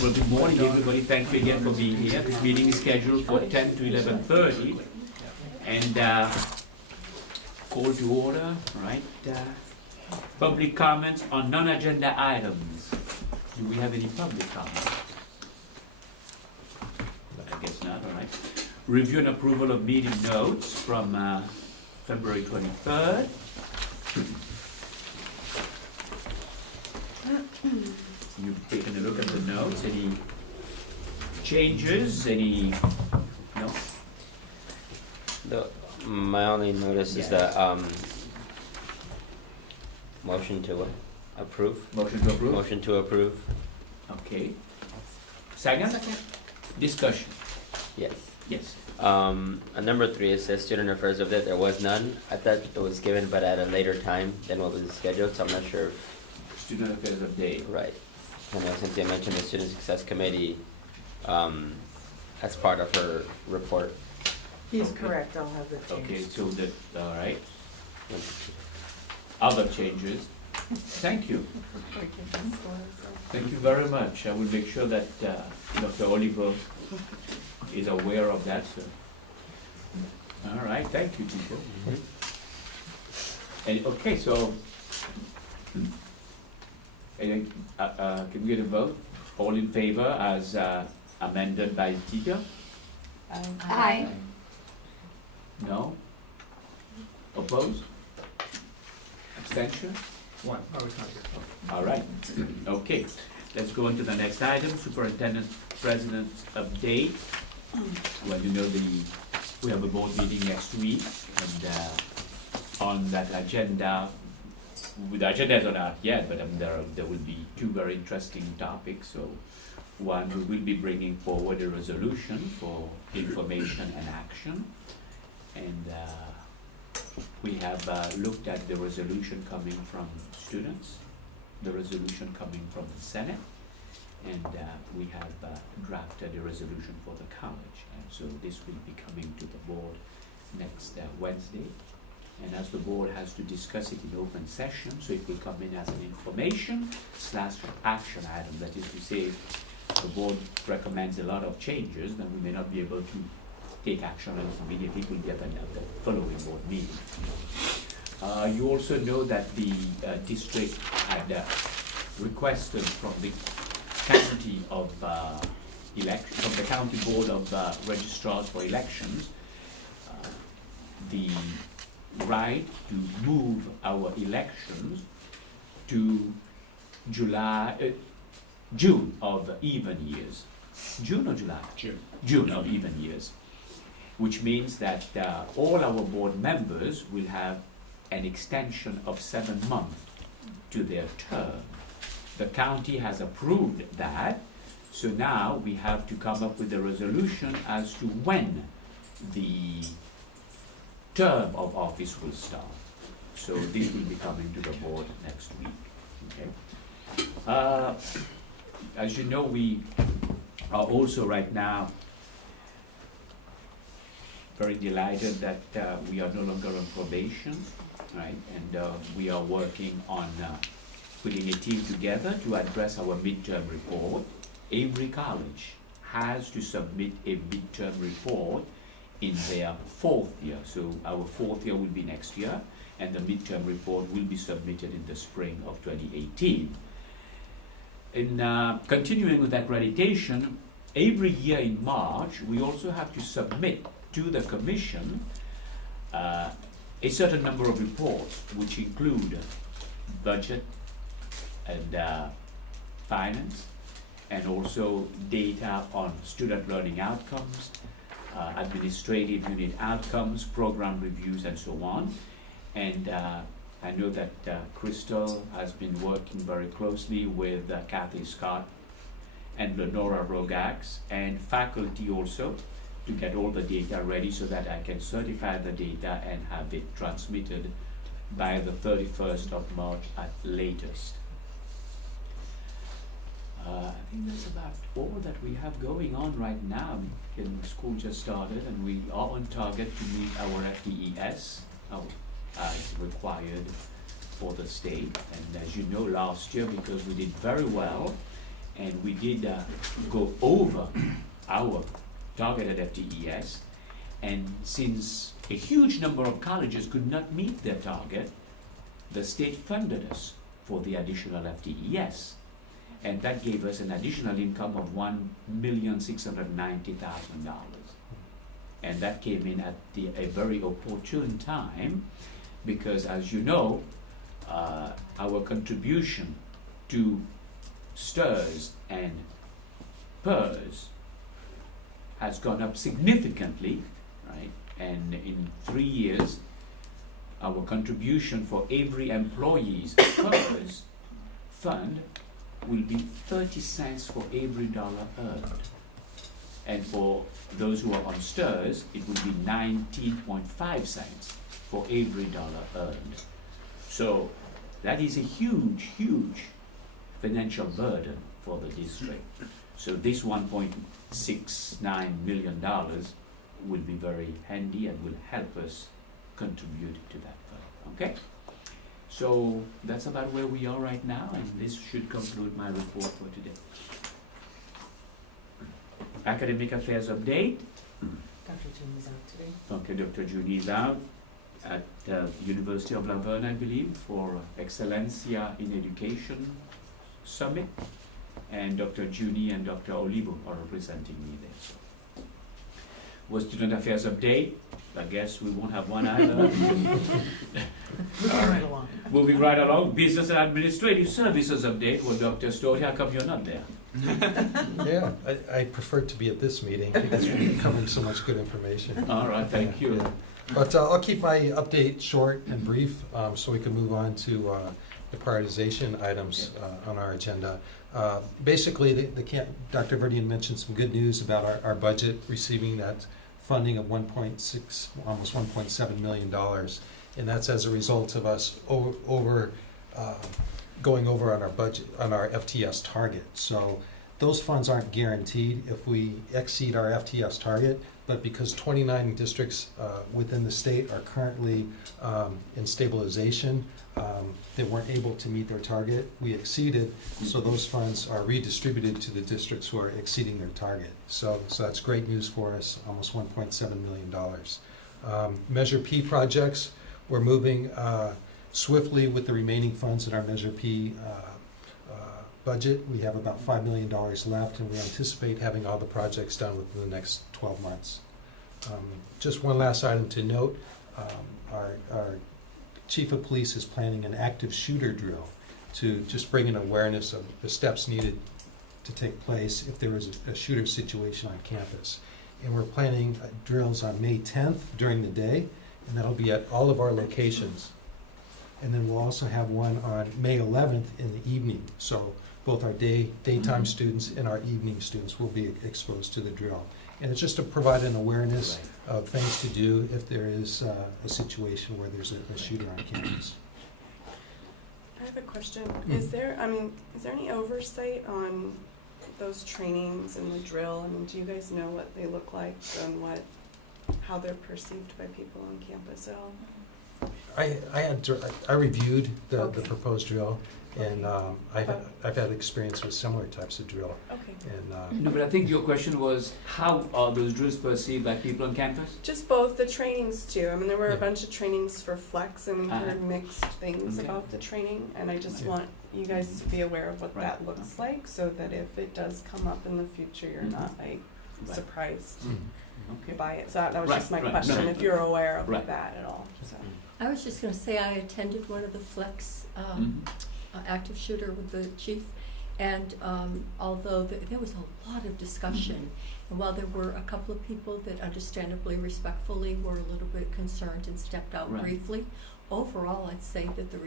Well, good morning, everybody. Thank you again for being here. This meeting is scheduled for 10 to 11:30. And call to order, right? Public comments on non-agenda items. Do we have any public comments? But I guess not, all right. Review and approval of meeting notes from February 23rd. You've taken a look at the notes. Any changes? Any? No? My only notice is that motion to approve. Motion to approve? Motion to approve. Okay. Second? Discussion. Yes. Yes. On number 3, it says student affairs update. There was none. I thought it was given, but at a later time than what was scheduled. So I'm not sure. Student affairs update. Right. I know Cynthia mentioned the student success committee as part of her report. He's Okay. correct, I'll have the change. Okay, so that, all right. Other changes. Thank you. Thank you very much. I will make sure that Dr. Oliver is aware of that, sir. All right, thank you, people. And, okay, so, can we get a vote? All in favor as amended by Tika? Aye. No? Opposed? Abstention? One. Oh, it's not here. All right, okay. Let's go on to the next item, Superintendent President's update. Well, you know, we have a board meeting next week, and on that agenda, the agenda is not out yet, but there will be 2 very interesting topics. So one, we will be bringing forward a resolution for information and action. And we have looked at the resolution coming from students, the resolution coming from the Senate, and we have drafted a resolution for the college. And so this will be coming to the board next Wednesday. And as the board has to discuss it in open session, so it will come in as an information/action item. That is to say, if the board recommends a lot of changes, then we may not be able to take action on it immediately. It will be at the following board meeting. You also know that the district had requested from the county of from the county board of registrars for elections the right to move our elections to June of even years. June or July? June. June of even years. Which means that all our board members will have an extension of 7 months to their term. The county has approved that, so now we have to come up with a resolution as to when the term of office will start. So this will be coming to the board next week. Okay. As you know, we are also right now very delighted that we are no longer on probation, right? And we are working on putting a team together to address our midterm report. Every college has to submit a midterm report in their 4th year. So our 4th year will be next year, and the midterm report will be submitted in the spring of 2018. In continuing with accreditation, every year in March, we also have to submit to the commission a certain number of reports, which include budget and finance, and also data on student learning outcomes, administrative unit outcomes, program reviews, and so on. And I know that Crystal has been working very closely with Kathy Scott and Lenora Rogax and faculty also to get all the data ready so that I can certify the data and have it transmitted by the 31st of March at latest. I think that's about all that we have going on right now. School just started, and we are on target to meet our FTES as required for the state. And as you know, last year, because we did very well and we did go over our targeted FTES. And since a huge number of colleges could not meet their target, the state funded us for the additional FTES. And that gave us an additional income of $1,690,000. And that came in at a very opportune time, because as you know, our contribution to STIRS and PERS has gone up significantly, right? And in 3 years, our contribution for every employee's PERS fund will be 30 cents for every dollar earned. And for those who are on STIRS, it will be 19.5 cents for every dollar earned. So that is a huge, huge financial burden for the district. So this $1.69 million will be very handy and will help us contribute to that fund. Okay? So that's about where we are right now, and this should conclude my report for today. Academic affairs update. Dr. Jim is out today. Okay, Dr. Junie is out at University of La Verne, I believe, for Excellencia in Education Summit, and Dr. Junie and Dr. Olivo are representing me there. Was student affairs update? I guess we won't have one either. Moving right along. Moving right along, business and administrative services update. Well, Dr. Story, how come you're not there? Yeah, I prefer to be at this meeting because we're covering so much good information. All right, thank you. Yeah. But I'll keep my update short and brief so we can move on to the prioritization items on our agenda. Basically, Dr. Verdian mentioned some good news about our budget receiving that funding of $1.6, almost $1.7 million. And that's as a result of us going over on our budget, on our FTS target. So those funds aren't guaranteed if we exceed our FTS target, but because 29 districts within the state are currently in stabilization, they weren't able to meet their target. We exceeded, so those funds are redistributed to the districts who are exceeding their target. So that's great news for us, almost $1.7 million. Measure P projects, we're moving swiftly with the remaining funds in our Measure P budget. We have about $5 million left, and we anticipate having all the projects done within the next 12 months. Just one last item to note, our Chief of Police is planning an active shooter drill to just bring an awareness of the steps needed to take place if there is a shooter situation on campus. And we're planning drills on May 10th during the day, and that'll be at all of our locations. And then we'll also have one on May 11th in the evening. So both our daytime students and our evening students will be exposed to the drill. And it's just to provide an awareness of things to do if there is a situation where there's a shooter on campus. I have a question. Is there any oversight on those trainings and the drill? I mean, do you guys know what they look like and how they're perceived by people on campus at all? I reviewed the Okay. proposed drill, and I've had experience with similar types of drill. Okay. And No, but I think your question was, how are those drills perceived by people on campus? Just both the trainings too. I mean, there were Yeah. a bunch of trainings for Flex, and we heard mixed things Okay. about the training. And I just Yeah. want you guys to be aware of what Right. that looks like, so that if it does come up in the future, you're not like Right. surprised Okay. by it. So that was Right, just my right. question. No. If you're aware of Right. that at all. So. I was just gonna say, I attended one of the Flex active shooter with the chief, and although there was a lot of discussion, and while there were a couple of people that understandably, respectfully were a little bit concerned and stepped out Right. briefly, overall, I'd say that the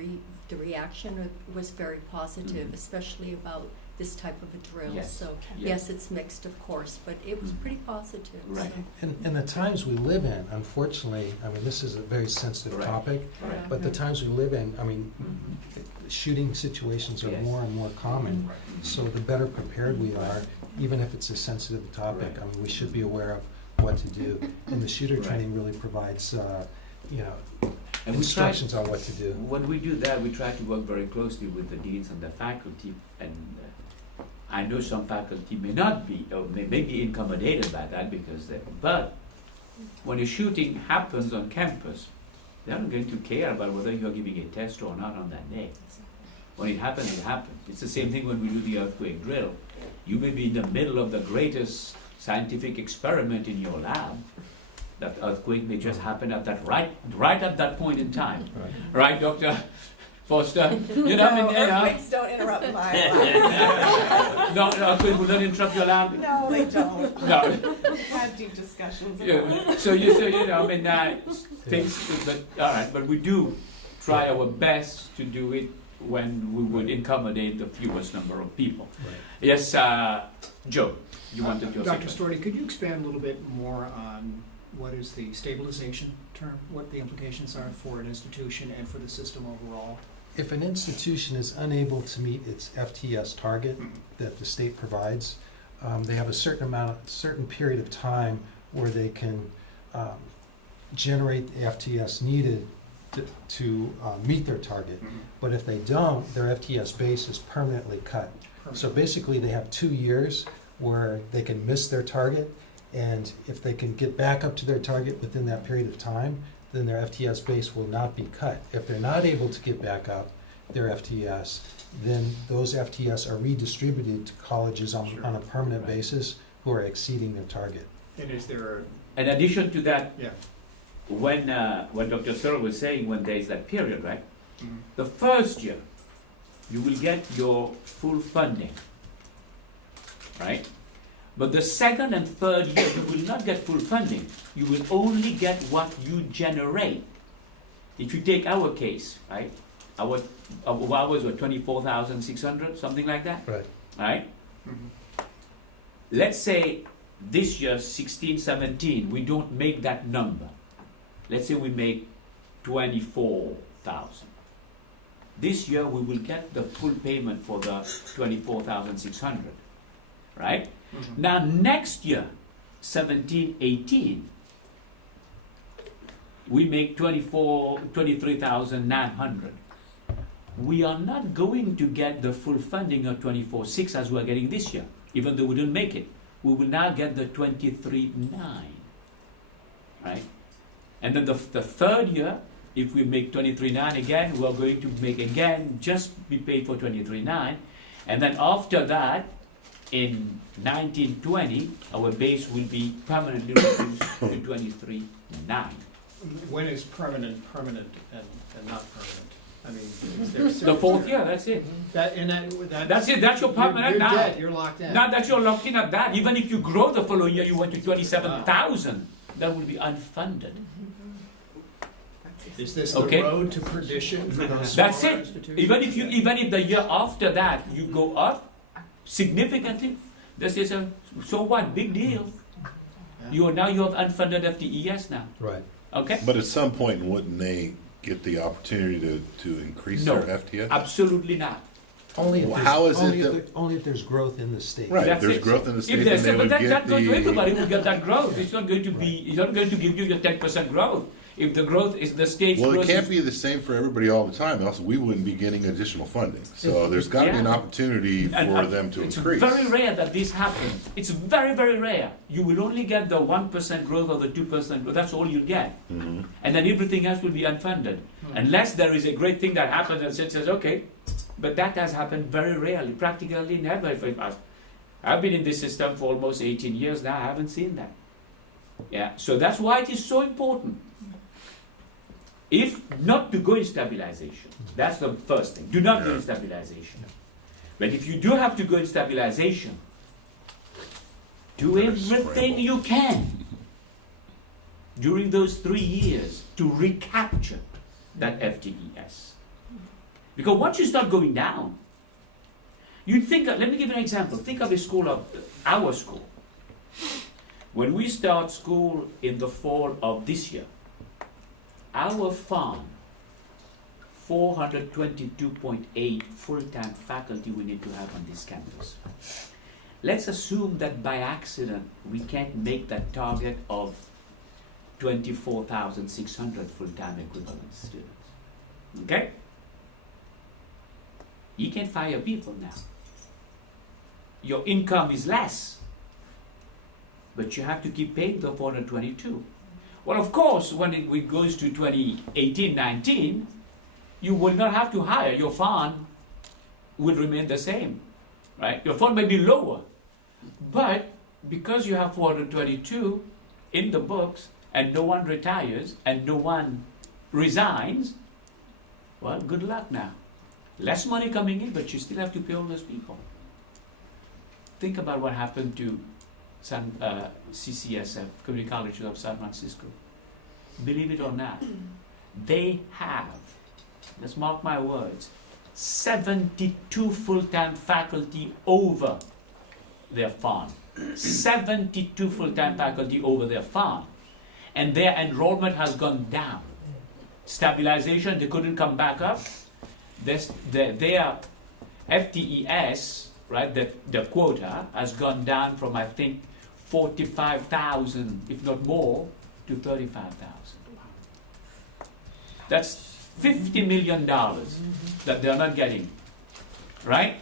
reaction was very positive, especially about this type of a drill. Yes. So Yes. yes, it's mixed, of course, but it was pretty positive. Right. So. in the times we live in, unfortunately, I mean, this is a very sensitive Right. topic, Right. but the times we live in, I mean, Mhm. shooting situations are Yes. more and more common. So the better prepared we are, even if it's a sensitive topic, Right. I mean, we should be aware of what to do. And the shooter Right. training really provides, And we try, instructions on what to do. when we do that, we try to work very closely with the deans and the faculty and I know some faculty may not be, or may be intimidated by that because but when a shooting happens on campus, they're not going to care about whether you're giving a test or not on that day. When it happens, it happens. It's the same thing when we do the earthquake drill. You may be in the middle of the greatest scientific experiment in your lab. That earthquake may just happen at that right at that point in time. Right, Dr. Foster? You know, earthquakes don't interrupt my life. No, earthquake will not interrupt your lab? No, they don't. No. We've had deep discussions about Yeah. it. So things, but, all right, but we do try our best to do it when we would accommodate the fewest number of people. Right. Yes, Joe, you wanted to Dr. Storti, could you expand a little bit more on what is the stabilization term, what the implications are for an institution and for the system overall? If an institution is unable to meet its FTS target that the state provides, they have a certain period of time where they can generate the FTS needed to meet their target. But if they don't, their FTS base is permanently cut. So basically, they have 2 years where they can miss their target, and if they can get back up to their target within that period of time, then their FTS base will not be cut. If they're not able to get back up their FTS, then those FTS are redistributed to colleges on a permanent basis who are exceeding their target. And is there In addition to that, Yeah. when Dr. Searle was saying, when there is that period, right? Mhm. The first year, you will get your full funding, right? But the second and third year, you will not get full funding. You will only get what you generate. If you take our case, right? Our hours were 24,600, something like that, Right. right? Mhm. Let's say this year, 16, 17, we don't make that number. Let's say we make 24,000. This year we will get the full payment for the 24,600, right? Mhm. Now next year, 17, 18, we make 23,900. We are not going to get the full funding of 24,600 as we are getting this year, even though we didn't make it. We will now get the 23,900, right? And then the third year, if we make 23,900 again, we are going to make again, just be paid for 23,900. And then after that, in 1920, our base will be permanently reduced to 23,900. When is permanent and not permanent? I mean, is there a The certain- fourth year, that's it. That's That's it, that's your permanent you're now. dead, you're locked in. Now that you're locked in at that, even if you grow the following year, you went to 27,000, that will be unfunded. Is this Okay. the road to perdition for those That's smaller it. institutions? Even if the year after that you go up significantly, this is so what? Big deal. You have unfunded FTES now. Right. Okay? But at some point, wouldn't they get the opportunity to increase No. their FTS? Absolutely not. Only if Well, there's, how is it only, that- if only if there's growth in the state. Right, if That's there's it. growth in the state, If then there's they would that get goes to everybody the... will get that growth. It's not going to be. It's not going to give you your 10% growth. If the growth is the state. Well, it growth can't is- be the same for everybody all the time, else we wouldn't be getting additional funding. So there's gotta be an Yeah. opportunity And, for them to it's increase. very rare that this happens. It's very, very rare. You will only get the 1% growth or the 2% growth. That's all you'll get. Mhm. And then everything else will be unfunded. Unless there is a great thing that happens and says, okay. But that has happened very rarely, practically never. I've been in this system for almost 18 years now. I haven't seen that. Yeah. So that's why it is so important. If not to go in stabilization, that's the first thing. Do not go in stabilization. But if you do have to go in stabilization, do everything you can during those 3 years to recapture that FTES. Because once you start going down, you think, let me give you an example. Think of a school of our school. When we start school in the fall of this year, our fund, 422.8 full-time faculty we need to have on this campus. Let's assume that by accident we can't make that target of 24,600 full-time equivalent students. Okay? You can fire people now. your income is less, but you have to keep paying the 422. Well, of course, when it goes to 2018-19, you will not have to hire. Your fund will remain the same, right? Your fund may be lower, but because you have 422 in the books and no one retires and no one resigns, well, good luck now. Less money coming in, but you still have to pay all those people. Think about what happened to CCSF, Community College of San Francisco. Believe it or not, they have, let's mark my words, 72 full-time faculty over their fund. 72 full-time faculty over their fund. And their enrollment has gone down. Stabilization, they couldn't come back up. Their FTES, right, the quota has gone down from, I think, 45,000, if not more, to 35,000. That's $50 million that they're not getting, right?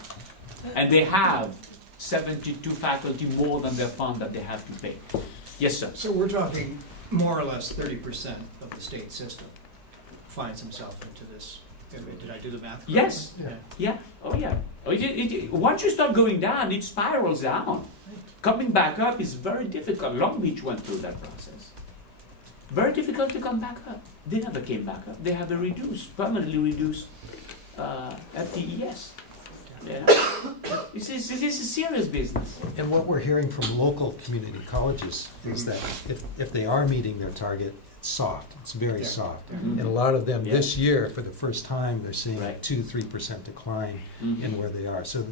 And they have 72 faculty more than their fund that they have to pay. Yes, sir. So we're talking more or less 30% of the state system finds himself into this. Did I do the math correctly? Yes. Yeah. Yeah. Oh, yeah. Once you start going down, it spirals down. Coming back up is very difficult. Long Beach went through that process. Very difficult to come back up. They never came back up. They have a permanently reduced FTES. Yeah. This is serious business. And what we're hearing from local community colleges is that if they are meeting their target, it's soft, it's very Yeah. soft. Mhm. And a lot of them Yeah. this year, for the first time, they're seeing Right. 2-3% decline Mhm. in where they are. So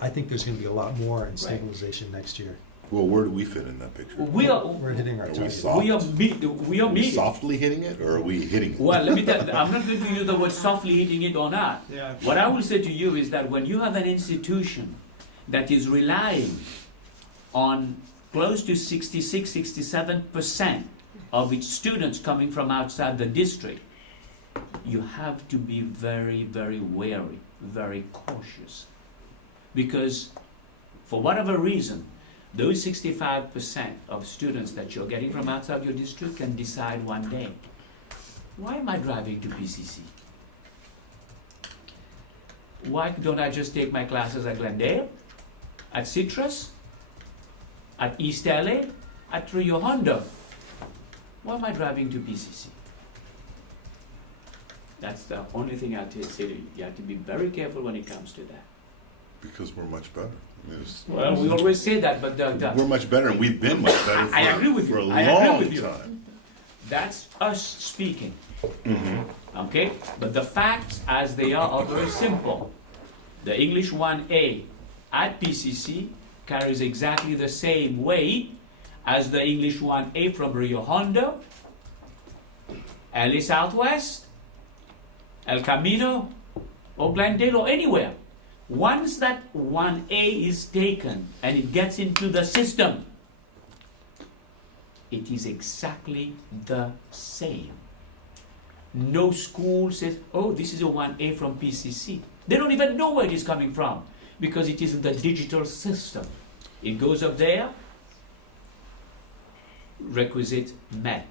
I think there's gonna be a lot more in stabilization next year. Well, where do we fit in that picture? We're hitting our Are we target. soft? We are Are we meeting. softly hitting it, or are we hitting it? Well, let me tell you, I'm not going to use the word softly hitting it or not. Yeah. What I will say to you is that when you have an institution that is relying on close to 66-67% of its students coming from outside the district, you have to be very, very wary, very cautious. Because for whatever reason, those 65% of students that you're getting from outside your district can decide one day, why am I driving to PCC? Why don't I just take my classes at Glendale, at Citrus, at East LA, at Rio Hondo? Why am I driving to PCC? That's the only thing I'll say to you. You have to be very careful when it comes to that. Because we're much better. I mean, Well, we always say that, but we're much better, and we've been much better for, I agree with you. for a I agree long with you. time. that's us speaking. Mhm. Okay? But the facts as they are very simple. The English 1A at PCC carries exactly the same weight as the English 1A from Rio Hondo, LA Southwest, El Camino, or Glendale, or anywhere. Once that 1A is taken and it gets into the system, it is exactly the same. No school says, oh, this is a 1A from PCC. They don't even know where it is coming from because it is in the digital system. It goes up there, requisite met.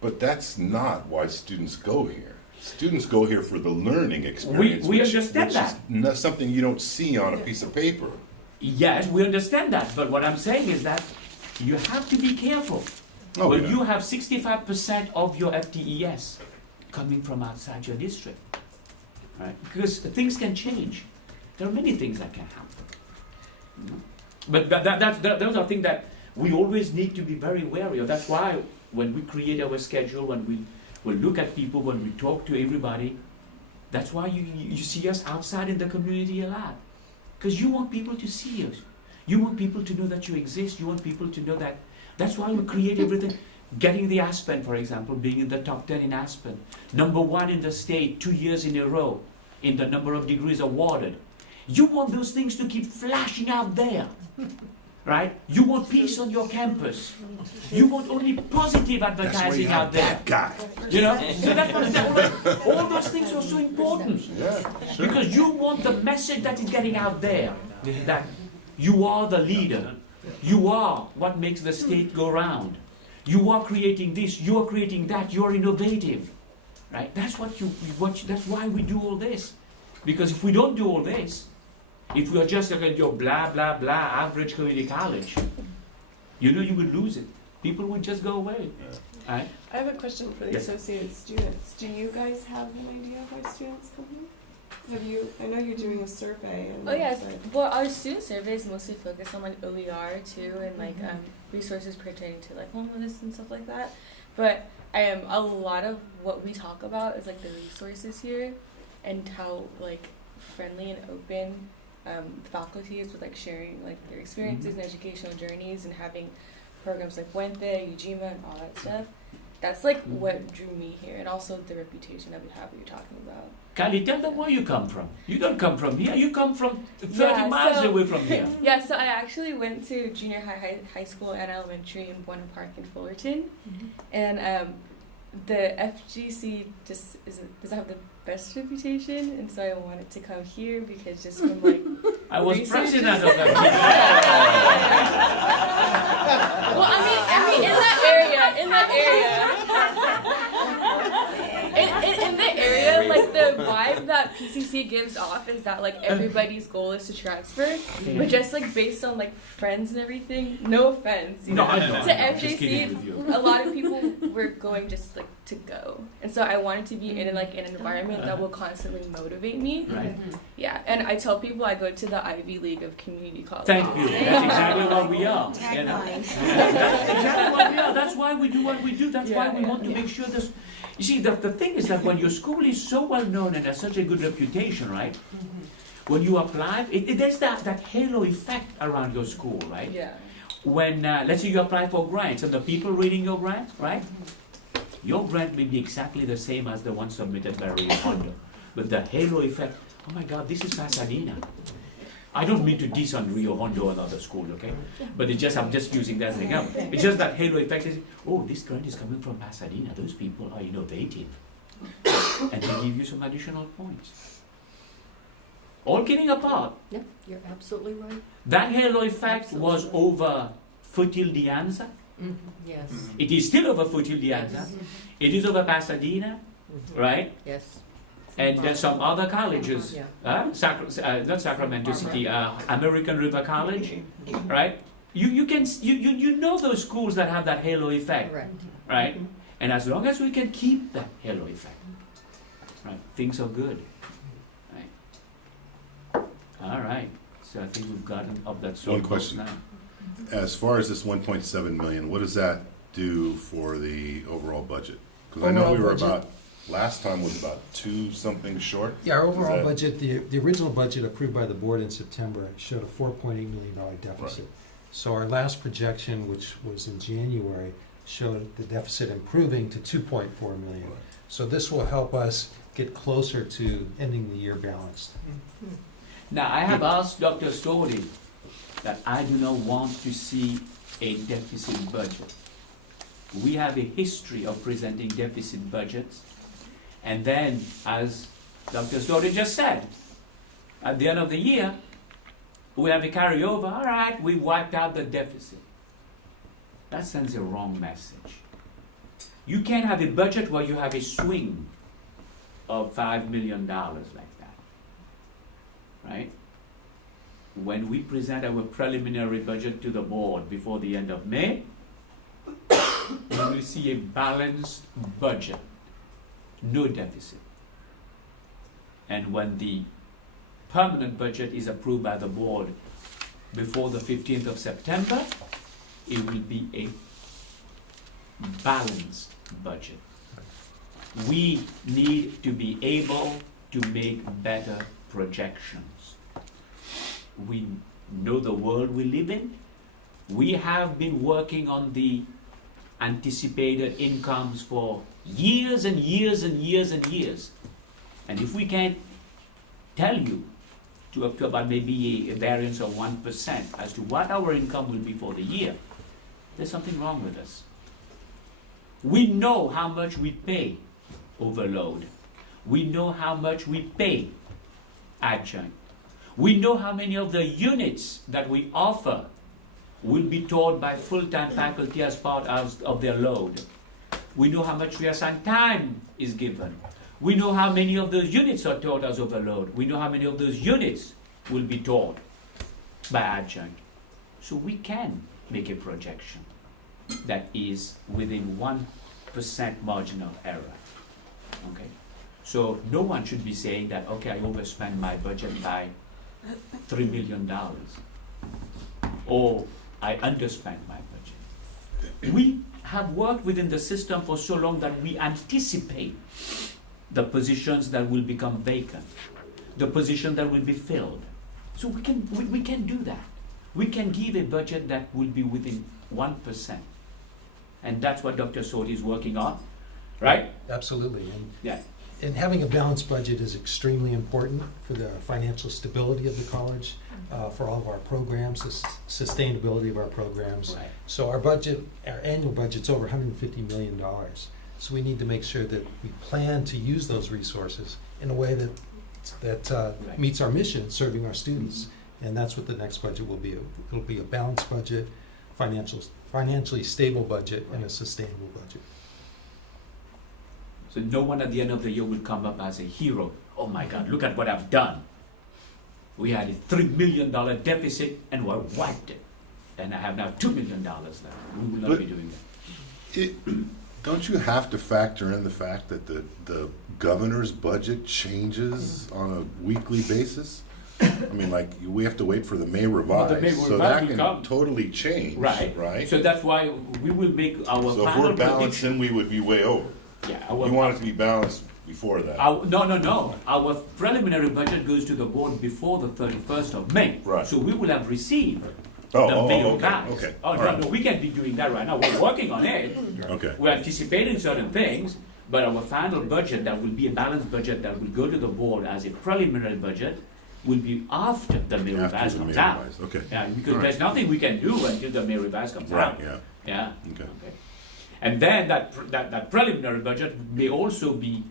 But that's not why students go here. Students go here for the learning experience. We which understand is that. not something you don't see on a piece of paper. Yes, we understand that, but what I'm saying is that you have to be careful. Oh, when yeah. you have 65% of your FTES coming from outside your district, right? Because things can change. There are many things that can happen. You know? But those are things that we always need to be very wary of. That's why when we create our schedule, when we look at people, when we talk to everybody, that's why you see us outside in the community a lot. Because you want people to see us. You want people to know that you exist. You want people to know that. That's why we create everything. Getting the Aspen, for example, being in the top 10 in Aspen. #1 in the state, 2 years in a row in the number of degrees awarded. You want those things to keep flashing out there. right? You want peace on your campus. You want only positive That's why you advertising out have there. that guy. You know, so all those things are so important. Yeah, sure. Because you want the message that is getting out there, that you are the leader. You are what makes the state go round. You are creating this, you are creating that, you are innovative. Right? That's that's why we do all this. Because if we don't do all this, if we are just like your blah blah blah average community college, you know you would lose it. People would just go away. Right? I have a question for the Yes. associated students. Do you guys have an idea of why students come here? Have you, I know you're doing a survey and. Oh yes, but- well our student surveys mostly focus on like OER too and like resources pertaining to like homelessness and stuff like that. But a lot of what we talk about is like the resources here and how like friendly and open faculty is with like sharing like their experiences and educational journeys and having programs like Puente, Ujima and all that stuff. That's like what drew me here, and also the reputation that we have that you're talking about. Kylie, tell them where you come from. You don't come from here. You come from 30 Yeah, miles so- away from here. Yeah, so I actually went to junior high school and elementary in Buena Park in Fullerton, and the FGC just doesn't have the best reputation, and so I wanted to come here because just from like I was research president and of that. well, I mean, in that area, like the vibe that PCC gives off is that like everybody's goal is to transfer, but just like based on like friends and everything. No offense, you No, know. I know. To I'm just kidding with FJC, you. a lot of people were going just like to go, and so I wanted to be in like an environment that will constantly motivate me. Right. Yeah, and I tell people I go to the Ivy League of community colleges. Thank you. That's exactly what we are. You know? That's exactly what we are. That's why we do what we do. That's why we want to make sure this. You see, the thing is that when your school is so well known and has such a good reputation, right? When you apply, there's that halo effect around your school, right? Yeah. When, let's say you apply for grants and the people reading your grant, right? Your grant may be exactly the same as the one submitted by Rio Hondo. But the halo effect, oh my God, this is Pasadena. I don't mean to diss on Rio Hondo or another school, okay? But I'm just using that as an example. It's just that halo effect is, oh, this grant is coming from Pasadena. Those people are innovative. And they give you some additional points. All kidding apart, Yeah, you're absolutely right. that halo effect Absolutely. was over Futil de Anza. Yes. It is still over Futil de Anza. It is over Pasadena, right? Yes. And there's some other colleges, Yeah. not Sacramento City, American River College, right? You know those schools that have that halo effect, Correct. right? And as long as we can keep that halo effect, right, things are good, right? All right. So I think we've gotten up that One soapbox question. now. As far as this 1.7 million, what does that do for the overall budget? Because I know Overall we were budget? about, last time was about 2 something short. Yeah, our overall that- budget, the original budget approved by the board in September showed a $4.8 million deficit. So our last projection, which was in January, showed the deficit improving to 2.4 million. So this will help us get closer to ending the year balanced. Now, I have asked Dr. Story that I do not want to see a deficit budget. We have a history of presenting deficit budgets, and then, as Dr. Story just said, at the end of the year, we have a carryover. All right, we wiped out the deficit. That sends a wrong message. You can't have a budget where you have a swing of $5 million like that, right? When we present our preliminary budget to the board before the end of May, we will see a balanced budget, no deficit. And when the permanent budget is approved by the board before the 15th of September, it will be a balanced budget. We need to be able to make better projections. We know the world we live in. We have been working on the anticipated incomes for years and years and years and years. And if we can't tell you to up to about maybe a variance of 1% as to what our income will be for the year, there's something wrong with us. We know how much we pay overload. We know how much we pay adjunct. We know how many of the units that we offer will be taught by full-time faculty as part of their load. We know how much reassigned time is given. We know how many of those units are taught as overload. We know how many of those units will be taught by adjunct. So we can make a projection that is within 1% margin of error. Okay? So no one should be saying that, okay, I overspent my budget by $3 million, or I underspent my budget. We have worked within the system for so long that we anticipate the positions that will become vacant, the position that will be filled. So we can do that. We can give a budget that will be within 1%. And that's what Dr. Sodi is working on, right? Absolutely. And Yeah. And having a balanced budget is extremely important for the financial stability of the college, for all of our programs, the sustainability of our programs. Right. So our budget, our annual budget's over $150 million. So we need to make sure that we plan to use those resources in a way that Right. meets our mission, serving our students. And that's what the next budget will be. It'll be a balanced budget, financially stable budget, and a sustainable budget. So no one at the end of the year will come up as a hero. Oh my God, look at what I've done. We had a $3 million deficit and we wiped it. And I have now $2 million left. We will not But- be doing that. Don't you have to factor in the fact that the governor's budget changes on a weekly basis? I mean, like, we have to wait for the May Well, the May revise, so revise that will can come. totally change, Right. right? So that's why we will make our So if final we're balanced, prediction. then we would be way over. Yeah, You want it to be balanced before that. No. Our preliminary budget goes to the board before the 31st of May. Right. So we will have received Oh, the oh, May oh, revise. okay. Oh, All no, right. no, we can't be doing that right now. We're working on it. Okay. We're anticipating certain things, but our final budget, that will be a balanced budget that will go to the board as a preliminary budget, will be after the May After revise the comes May out. revise, okay. Yeah, because All there's nothing we can do until the May revise comes Right, out. yeah, Yeah. okay. And then that preliminary budget may also be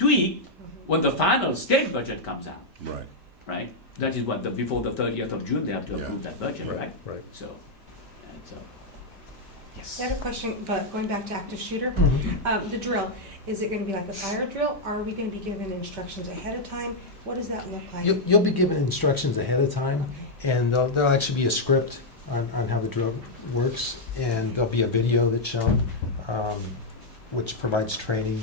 tweaked when the final state budget comes out, Right. right? That is what, before the 30th of June, they have to Yeah. approve that budget, right? Right. So, and so, yes. I have a question, but going back to active shooter, the drill, is it gonna be like a fire drill? Are we gonna be given instructions ahead of time? What does that look like? You'll be given instructions ahead of time, and there'll actually be a script on how the drill works, and there'll be a video that's shown, which provides training,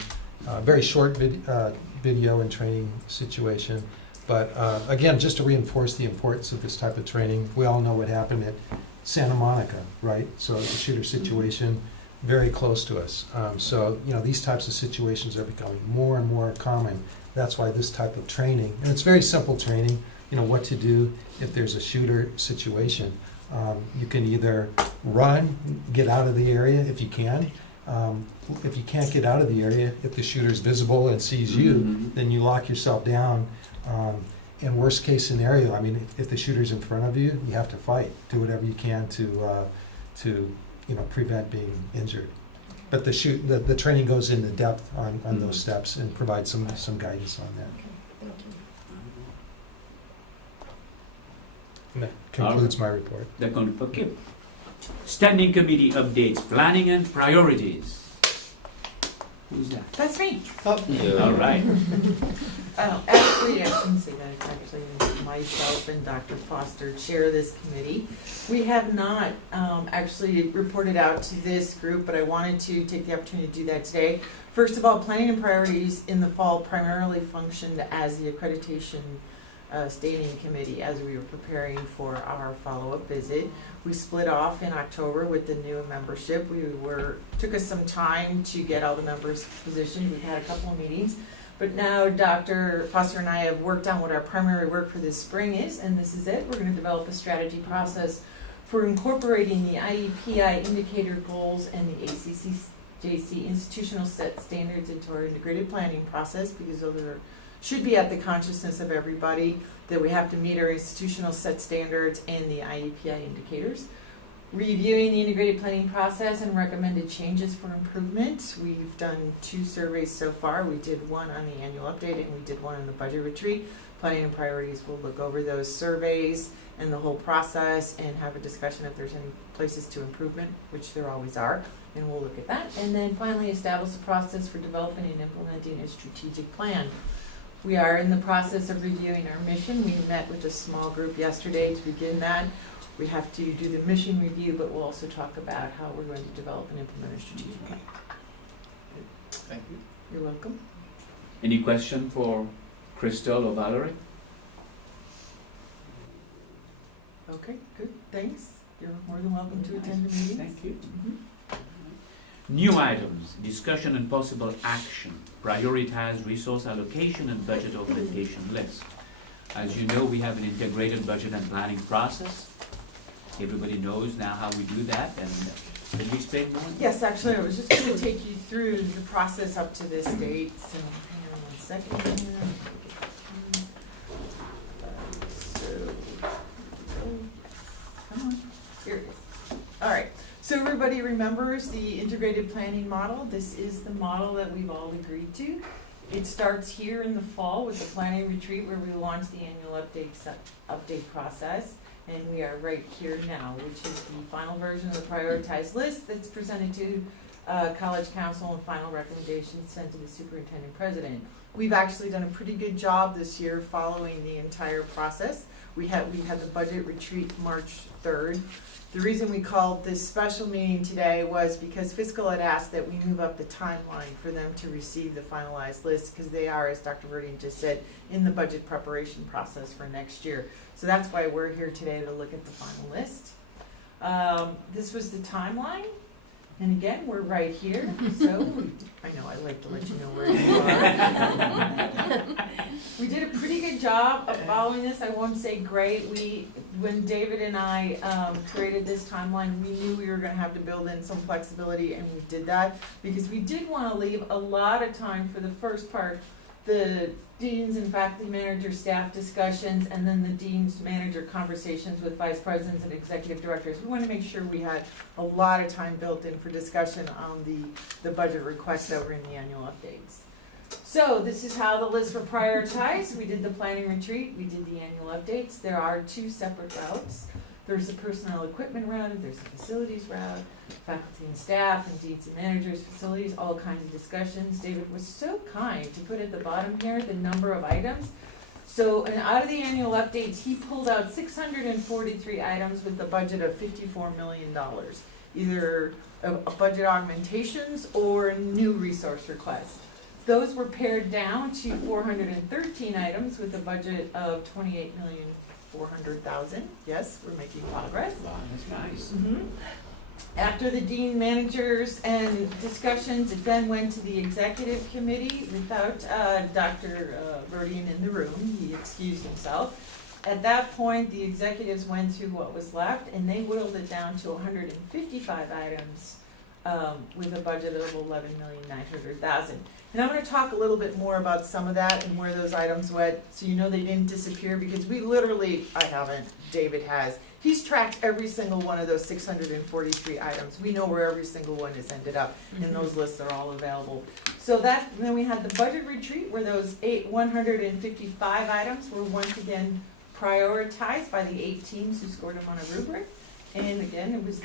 very short video and training situation. But again, just to reinforce the importance of this type of training, we all know what happened at Santa Monica, right? So the shooter situation, very close to us. So, these types of situations are becoming more and more common. That's why this type of training, and it's very simple training, what to do if there's a shooter situation. You can either run, get out of the area if you can. If you can't get out of the area, if the shooter's visible and sees you, Mhm. then you lock yourself down. In worst case scenario, I mean, if the shooter's in front of you, you have to fight. Do whatever you can to prevent being injured. But the training goes into depth on those steps and provides some guidance on that. Okay, thank you. And that concludes my report. They're going to, okay. Standing committee updates, planning and priorities. Who's that? That's me. You- All right. Actually, I shouldn't say that. It's actually myself and Dr. Foster chair this committee. We have not actually reported out to this group, but I wanted to take the opportunity to do that today. First of all, planning and priorities in the fall primarily functioned as the accreditation standing committee as we were preparing for our follow-up visit. We split off in October with the new membership. Took us some time to get all the members positioned. We've had a couple of meetings. But now Dr. Foster and I have worked on what our primary work for this spring is, and this is it. We're going to develop a strategy process for incorporating the IEPI indicator goals and the ACCJC institutional set standards into our integrated planning process, because those are should be at the consciousness of everybody that we have to meet our institutional set standards and the IEPI indicators. Reviewing the integrated planning process and recommended changes for improvement. We've done 2 surveys so far. We did one on the annual update and we did one on the budget retreat. Planning and priorities will look over those surveys and the whole process and have a discussion if there's any places to improvement, which there always are, and we'll look at that. And then finally, establish a process for developing and implementing a strategic plan. We are in the process of reviewing our mission. We met with a small group yesterday to begin that. We have to do the mission review, but we'll also talk about how we're going to develop and implement a strategic plan. Thank you. You're welcome. Any question for Crystal or Valerie? Okay, good, thanks. You're more than welcome to attend the meeting. Thank you. Mhm. New items, discussion and possible action, prioritize resource allocation and budget augmentation list. As you know, we have an integrated budget and planning process. Everybody knows now how we do that, and can you explain more? Yes, actually, I was just gonna take you through the process up to this date, so hang on 1 second here. Come on, here it is. All right, so everybody remembers the integrated planning model. This is the model that we've all agreed to. It starts here in the fall with the planning retreat where we launch the annual update process. And we are right here now, which is the final version of the prioritized list that's presented to College Council and final recommendations sent to the superintendent president. We've actually done a pretty good job this year following the entire process. We had the budget retreat March 3rd. The reason we called this special meeting today was because Fiscal had asked that we move up the timeline for them to receive the finalized list, because they are, as Dr. Verdian just said, in the budget preparation process for next year. So that's why we're here today to look at the final list. This was the timeline. And again, we're right here, so I know I like to let you know where you are. We did a pretty good job of following this. I won't say great. When David and I created this timeline, we knew we were going to have to build in some flexibility, and we did that because we did want to leave a lot of time for the first part, the deans and faculty manager staff discussions, and then the deans manager conversations with vice presidents and executive directors. We want to make sure we had a lot of time built in for discussion on the budget requests that were in the annual updates. So this is how the lists were prioritized. We did the planning retreat, we did the annual updates. There are 2 separate routes. There's a personnel equipment route, there's a facilities route, faculty and staff, and deans and managers, facilities, all kinds of discussions. David was so kind to put at the bottom here the number of items. So, and out of the annual updates, he pulled out 643 items with a budget of $54 million, either budget augmentations or new resource requests. Those were pared down to 413 items with a budget of $28,400,000. Yes, we're making progress. Wow, that's nice. Mm-hmm. After the dean managers and discussions, it then went to the executive committee without Dr. Verdian in the room. He excused himself. At that point, the executives went through what was left, and they whittled it down to 155 items with a budget of $11,900,000. And I'm going to talk a little bit more about some of that and where those items went, so you know they didn't disappear, because we literally, I haven't, David has, he's tracked every single one of those 643 items. We know where every single one has ended up, and those lists are all available. So that, then we had the budget retreat where those 155 items were once again prioritized by the 8 teams who scored them on a rubric. And again, it was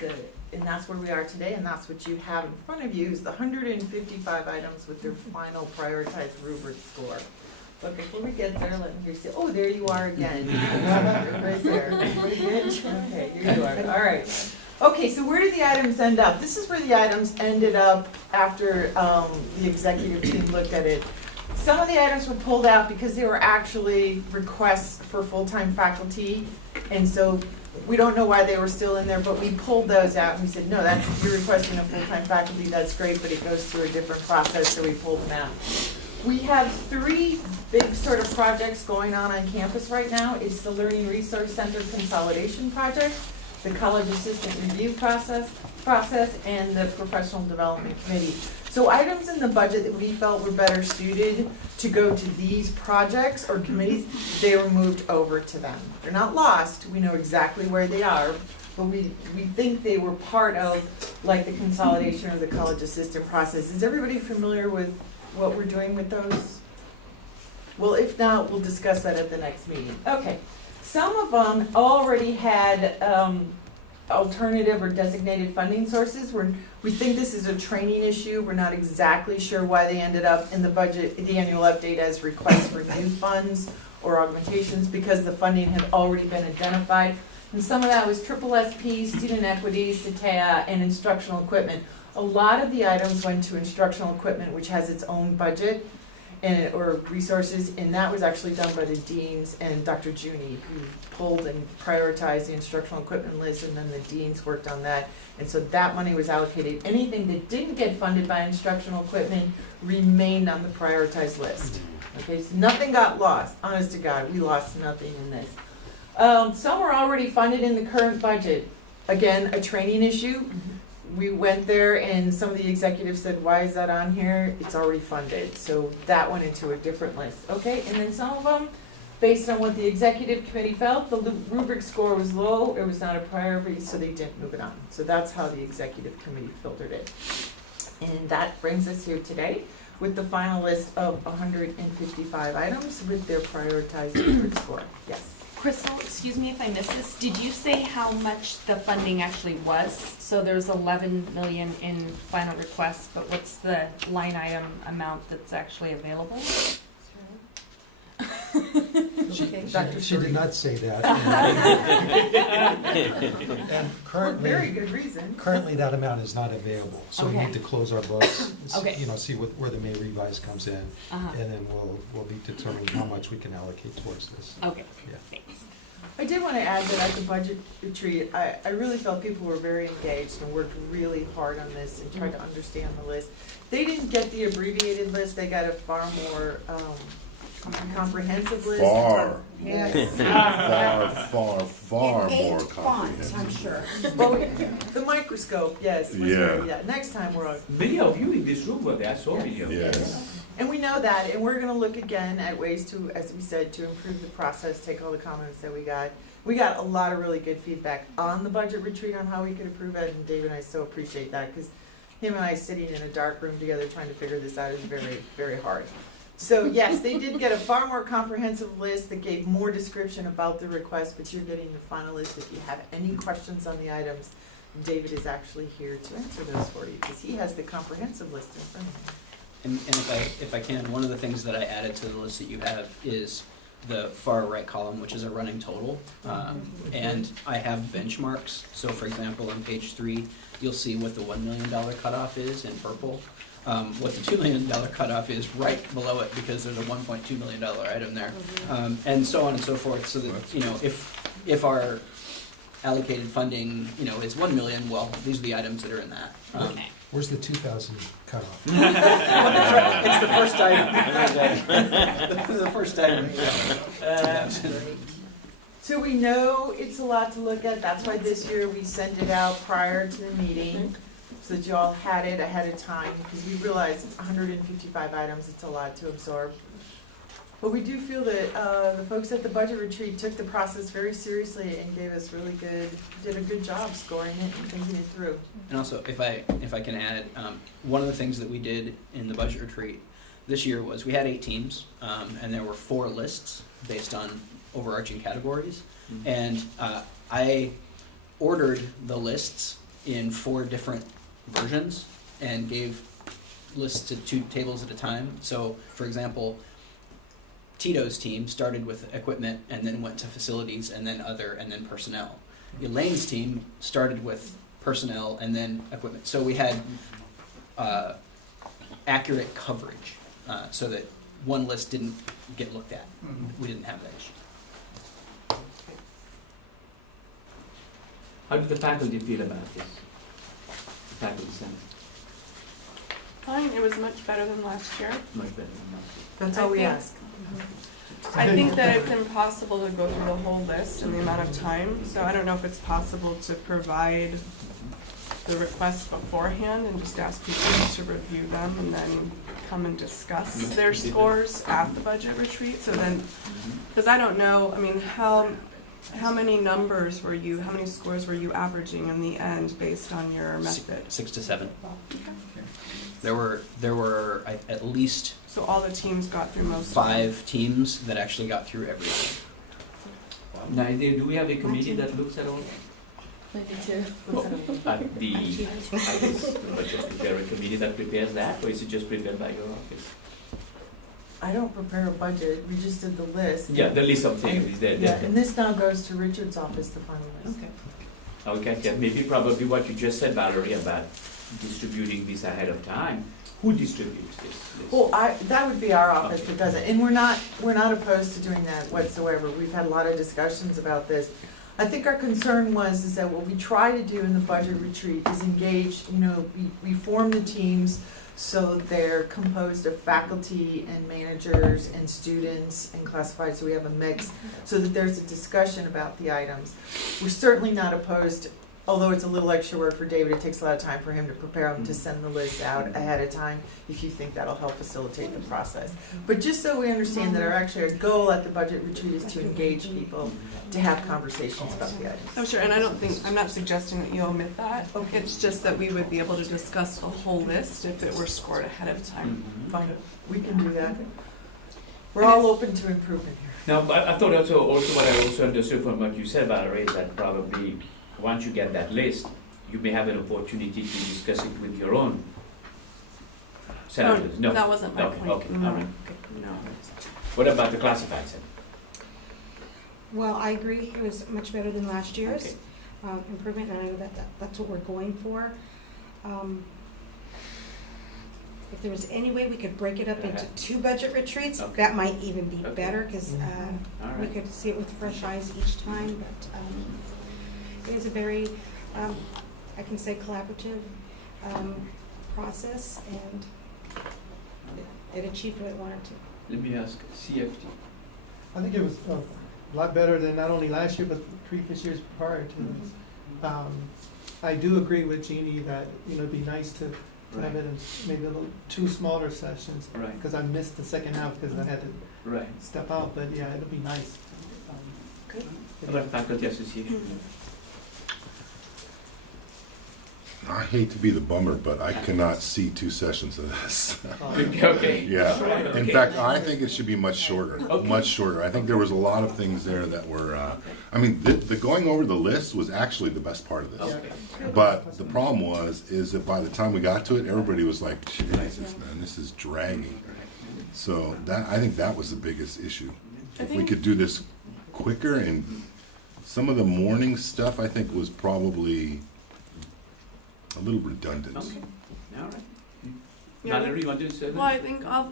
and that's where we are today, and that's what you have in front of you is the 155 items with their final prioritized rubric score. But before we get there, let me hear you say, oh, there you are again. Right there. Okay, here you are. All right. Okay, so where did the items end up? This is where the items ended up after the executive team looked at it. Some of the items were pulled out because they were actually requests for full-time faculty, and so we don't know why they were still in there, but we pulled those out and we said, no, you're requesting a full-time faculty, that's great, but it goes through a different process, so we pulled them out. We have 3 big sort of projects going on campus right now. It's the Learning Resource Center Consolidation Project. the college assistant review process, and the professional development committee. So items in the budget that we felt were better suited to go to these projects or committees, they were moved over to them. They're not lost, we know exactly where they are, but we think they were part of like the consolidation or the college assistant process. Is everybody familiar with what we're doing with those? Well, if not, we'll discuss that at the next meeting. Okay, some of them already had alternative or designated funding sources. We think this is a training issue. We're not exactly sure why they ended up in the budget, the annual update as requests for new funds or augmentations, because the funding had already been identified. And some of that was SSSP, student equity, CTEA, and instructional equipment. A lot of the items went to instructional equipment, which has its own budget and or resources, and that was actually done by the deans and Dr. Junie, who pulled and prioritized the instructional equipment list, and then the deans worked on that. And so that money was allocated. Anything that didn't get funded by instructional equipment remained on the prioritized list. Okay, so nothing got lost. Honest to God, we lost nothing in this. Some are already funded in the current budget. Again, a training issue. We went there and some of the executives said, why is that on here? It's already funded. So that went into a different list. Okay, and then some of them, based on what the executive committee felt, the rubric score was low, it was not a priority, so they didn't move it on. So that's how the executive committee filtered it. And that brings us here today with the final list of 155 items with their prioritized rubric score. Yes. Crystal, excuse me if I missed this, did you say how much the funding actually was? So there's 11 million in final requests, but what's the line item amount that's actually available? She did not say that. And For very currently, good reason. currently that amount is not available, so we Okay. need to close our books, Okay. see where the May revise comes in, Uh-huh. and then we'll be determining how much we can allocate towards this. Okay, Yeah. thanks. I did want to add that at the budget retreat, I really felt people were very engaged and worked really hard on this and tried to understand the list. They didn't get the abbreviated list, they got a far more comprehensive list. Far. Yes. Far more comprehensive. I'm sure. Well, the microscope, yes. was very- Yeah. Next time we're on. Many of you in this room were there, I saw many of you. Yes. And we know that, and we're gonna look again at ways to, as we said, to improve the process, take all the comments that we got. We got a lot of really good feedback on the budget retreat on how we could improve it, and David and I so appreciate that, because him and I sitting in a dark room together trying to figure this out is very, very hard. So yes, they did get a far more comprehensive list that gave more description about the request, but you're getting the final list. If you have any questions on the items, David is actually here to answer those for you, because he has the comprehensive list in front of him. And if I can, one of the things that I added to the list that you have is the far right column, which is a running total. And I have benchmarks. So for example, on page 3, you'll see what the $1 million cutoff is in purple. What the $2 million cutoff is right below it, because there's a $1.2 million item there. And so on and so forth, so that, if our allocated funding, is 1 million, well, these are the items that are in that. Where's the 2,000 cutoff? It's the first item. The first item. So we know it's a lot to look at, that's why this year we sent it out prior to the meeting, so that you all had it ahead of time, because we realized 155 items, it's a lot to absorb. But we do feel that the folks at the budget retreat took the process very seriously and gave us did a good job scoring it and thinking it through. And also, if I can add, one of the things that we did in the budget retreat this year was we had 8 teams, and there were 4 lists based on overarching categories. And I ordered the lists in 4 different versions and gave lists to 2 tables at a time. So, for example, Tito's team started with equipment and then went to facilities and then other and then personnel. Elaine's team started with personnel and then equipment. So we had accurate coverage so that one list didn't get looked at. We didn't have that issue. How did the faculty feel about this? The faculty senate? Fine, it was much better than last year. Much better than that. That's all we think- ask. I think that it's impossible to go through the whole list in the amount of time, so I don't know if it's possible to provide the requests beforehand and just ask people to review them and then come and discuss their scores at the budget retreat, so then, because I don't know, I mean, how many how many scores were you averaging in the end based on your method? 6 to 7. There were at least So all the teams got through most of them? 5 teams that actually got through everything. Now, do we have a committee that looks at all? Maybe two. At the, I guess, the budget preparer committee that prepares that, or is it just prepared by your office? I don't prepare a budget, we just did the list. Yeah, the list of things is there. Yeah, and this now goes to Richard's office, the final list. Okay. Okay, maybe probably what you just said, Valerie, about distributing this ahead of time. Who distributes this list? Well, that would be our office that does it, and we're not opposed to doing that whatsoever. We've had a lot of discussions about this. I think our concern is that what we try to do in the budget retreat is engage, we form the teams so they're composed of faculty and managers and students and classified, so we have a mix, so that there's a discussion about the items. We're certainly not opposed, although it's a little extra work for David, it takes a lot of time for him to prepare them, to send the list out ahead of time, if you think that'll help facilitate the process. But just so we understand that our goal at the budget retreat is to engage people, to have conversations about the items. Oh, sure, and I'm not suggesting that you omit that. It's just that we would be able to discuss the whole list if it were scored ahead of time. Fine, we can do that. We're all open to improvement here. Now, but I thought also what I also understood from what you said, Valerie, is that probably once you get that list, you may have an opportunity to discuss it with your own senators. No, That wasn't my Okay, point. okay, No. all right. No. What about the classified set? Well, I agree, it was much better than last year's. Okay. Improvement, and I know that's what we're going for. If there was any way we could break it up into 2 budget retreats, Okay. that might even be Okay. better, because All we right. could see it with fresh eyes each time, but it is a very, I can say collaborative process, and it achieved what it wanted to. Let me ask CFT. I think it was a lot better than not only last year, but previous years prior to this. I do agree with Jeannie that, it'd be nice to have it in maybe a little 2 smaller sessions, Right, because I missed the second half because I had to right. step out, but yeah, it'll be nice. How about faculty association? I hate to be the bummer, but I cannot see 2 sessions of this. Okay. Yeah. Right, In okay. fact, I think it should be much shorter, Okay. much shorter. I think there was a lot of things there that were, the going over the list was actually the best part of this. Okay. But the problem is that by the time we got to it, everybody was like, Jesus, man, this is dragging. So I think that was the biggest issue. If we could do this quicker, and some of the morning stuff, I think, was probably a little redundant. Okay, all right. Yeah. Valerie, you want to say? Well, I think I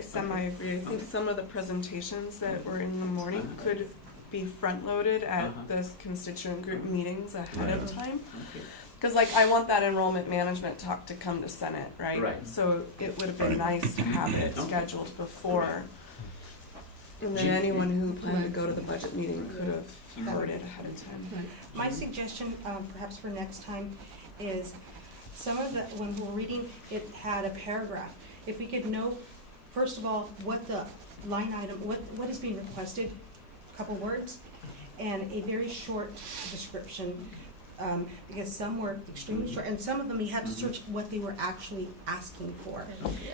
semi-agree. I think some of the presentations that were in the morning could be front-loaded at the constituent group meetings ahead of time. Okay. Because I want that enrollment management talk to come to Senate, right? Right. So it would have been nice to have it scheduled before. And then Jean- anyone who planned to go to the budget meeting could have heard it ahead of time. My suggestion, perhaps for next time, is some of the, when we're reading, it had a paragraph. If we could know, first of all, what the line item, what is being requested, a couple words, and a very short description, because some were extremely short, and some of them you had to search what they were actually asking for.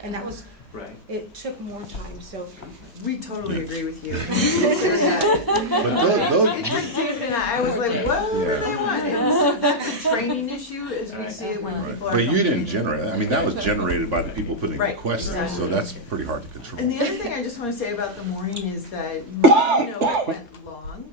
And that was, Right. it took more time, so. We totally agree with you. But those, It took David and I was like, what do they want? And that's a training issue, as we see it when people are. but you didn't generate, that was generated by the people putting Right. requests in, so that's pretty hard to control. And the other thing I just want to say about the morning is that, it went long,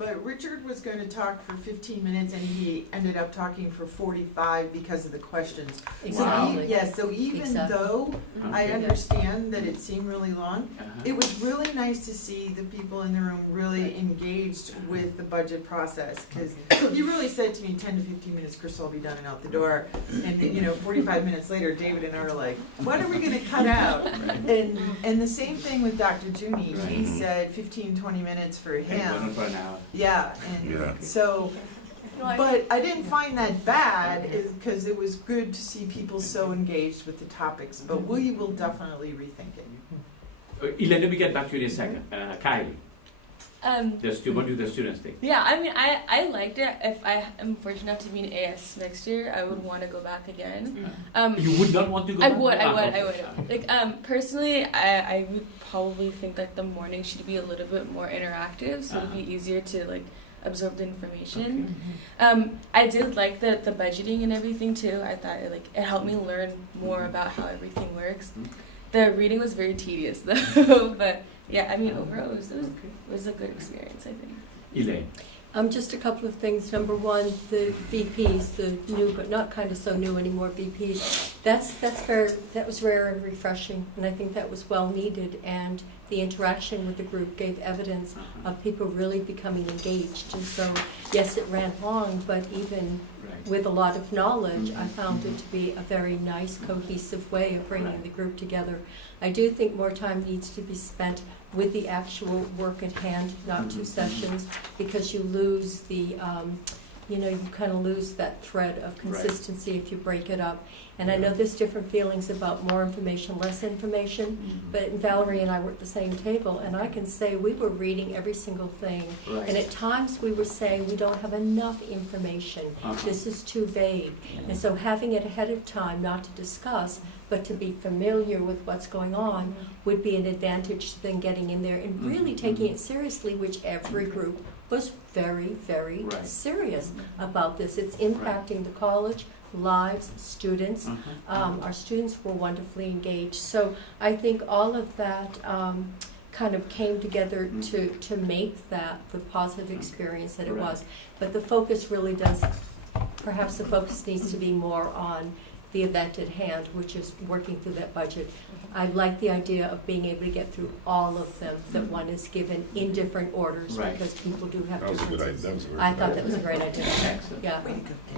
But Richard was going to talk for 15 minutes and he ended up talking for 45 because of the questions. Exactly. So even Exactly. though I Okay. understand that it seemed really long, Uh-huh. it was really nice to see the people in the room really engaged with the budget process. Because he really said to me, 10 to 15 minutes, Crystal will be done and out the door. And 45 minutes later, David and I are like, what are we going to cut out? And the same thing with Dr. Junie. He Right. said 15, 20 minutes for Okay, him. 1 for an hour. Yeah, and Yeah. so, No, I- but I didn't find that bad, because it was good to see people so engaged with the topics, but we will definitely rethink it. Elaine, let me get back to you in a second. Kylie, what do the students think? Yeah, I mean, I liked it. If I am fortunate enough to be in AS next year, I would want to go back again. You would not want to go I back? would, I Ah, would, I okay. would. Like, personally, I would probably think like the morning should be a little bit more interactive, so it'd be easier to like absorb the information. I did like the budgeting and everything too. I thought it helped me learn more about how everything works. The reading was very tedious though, but yeah, I mean overall it was a good experience, I think. Elaine. Just a couple of things. Number one, the VPs, the new but not kind of so new anymore VPs. That was rare and refreshing, and I think that was well needed. And the interaction with the group gave evidence of people really becoming engaged. And so, yes, it ran long, but even with a lot of knowledge, I found it to be a very nice, cohesive way of bringing the group together. I do think more time needs to be spent with the actual work at hand, not 2 sessions, because you lose the, you kind of lose that thread of consistency if you break it up. And I know there's different feelings about more information, less information, but Valerie and I were at the same table, and I can say we were reading every single thing. Right. And at times we were saying we don't have enough information. This is too vague. And so having it ahead of time, not to discuss, but to be familiar with what's going on, would be an advantage to then getting in there and really taking it seriously, which every group was very, very serious about this. It's impacting the college, lives, students. Our students were wonderfully engaged. So I think all of that kind of came together to make that the positive experience that it was. But the focus really does, perhaps the focus needs to be more on the event at hand, which is working through that budget. I like the idea of being able to get through all of them, that one is given in different orders, because people do have That was a good idea. differences. That was a very I good thought idea. that was a great idea. Excellent. Yeah.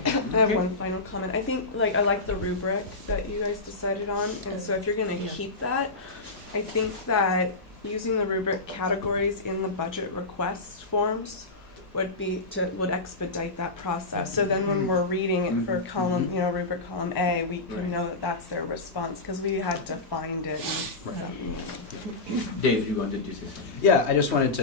I have one final comment. I think, I like the rubric that you guys decided on, and so if you're gonna keep that, I think that using the rubric categories in the budget request forms would expedite that process. So then when we're reading it for column, rubric column A, we can know that that's their response, because we had to find it. Dave, you wanted to say something? Yeah, I just wanted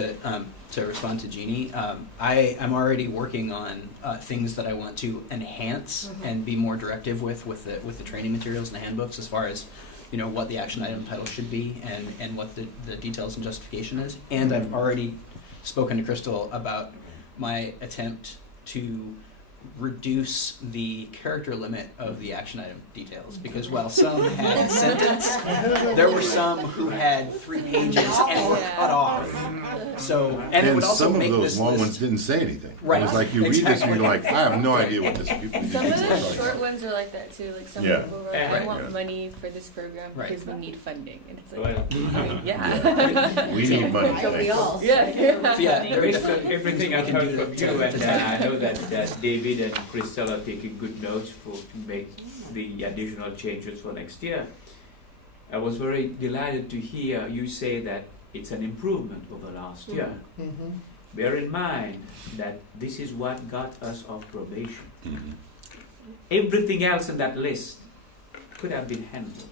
to respond to Jeannie. I'm already working on things that I want to enhance and be more directive with the training materials and the handbooks, as far as what the action item title should be and what the details and justification is. And I've already spoken to Crystal about my attempt to reduce the character limit of the action item details, because while some had a sentence, there were some who had 3 pages and were cut off. So, and it would also some of make those this long list. ones didn't say anything. Right. It was like you read this and you're like, I have no idea what this people Some of the talking short about. ones are like that too. Like some Yeah. people were like, I want money for this program Right. because we need funding, and it's Well, like, yeah. We need money. Don't we all? Yeah. Yeah. Based on everything I've heard from to- you, and to- I know that David and Crystal are taking good notes to make the additional changes for next year. I was very delighted to hear you say that it's an improvement over last year. Bear in mind that this is what got us off probation. Everything else in that list could have been handled,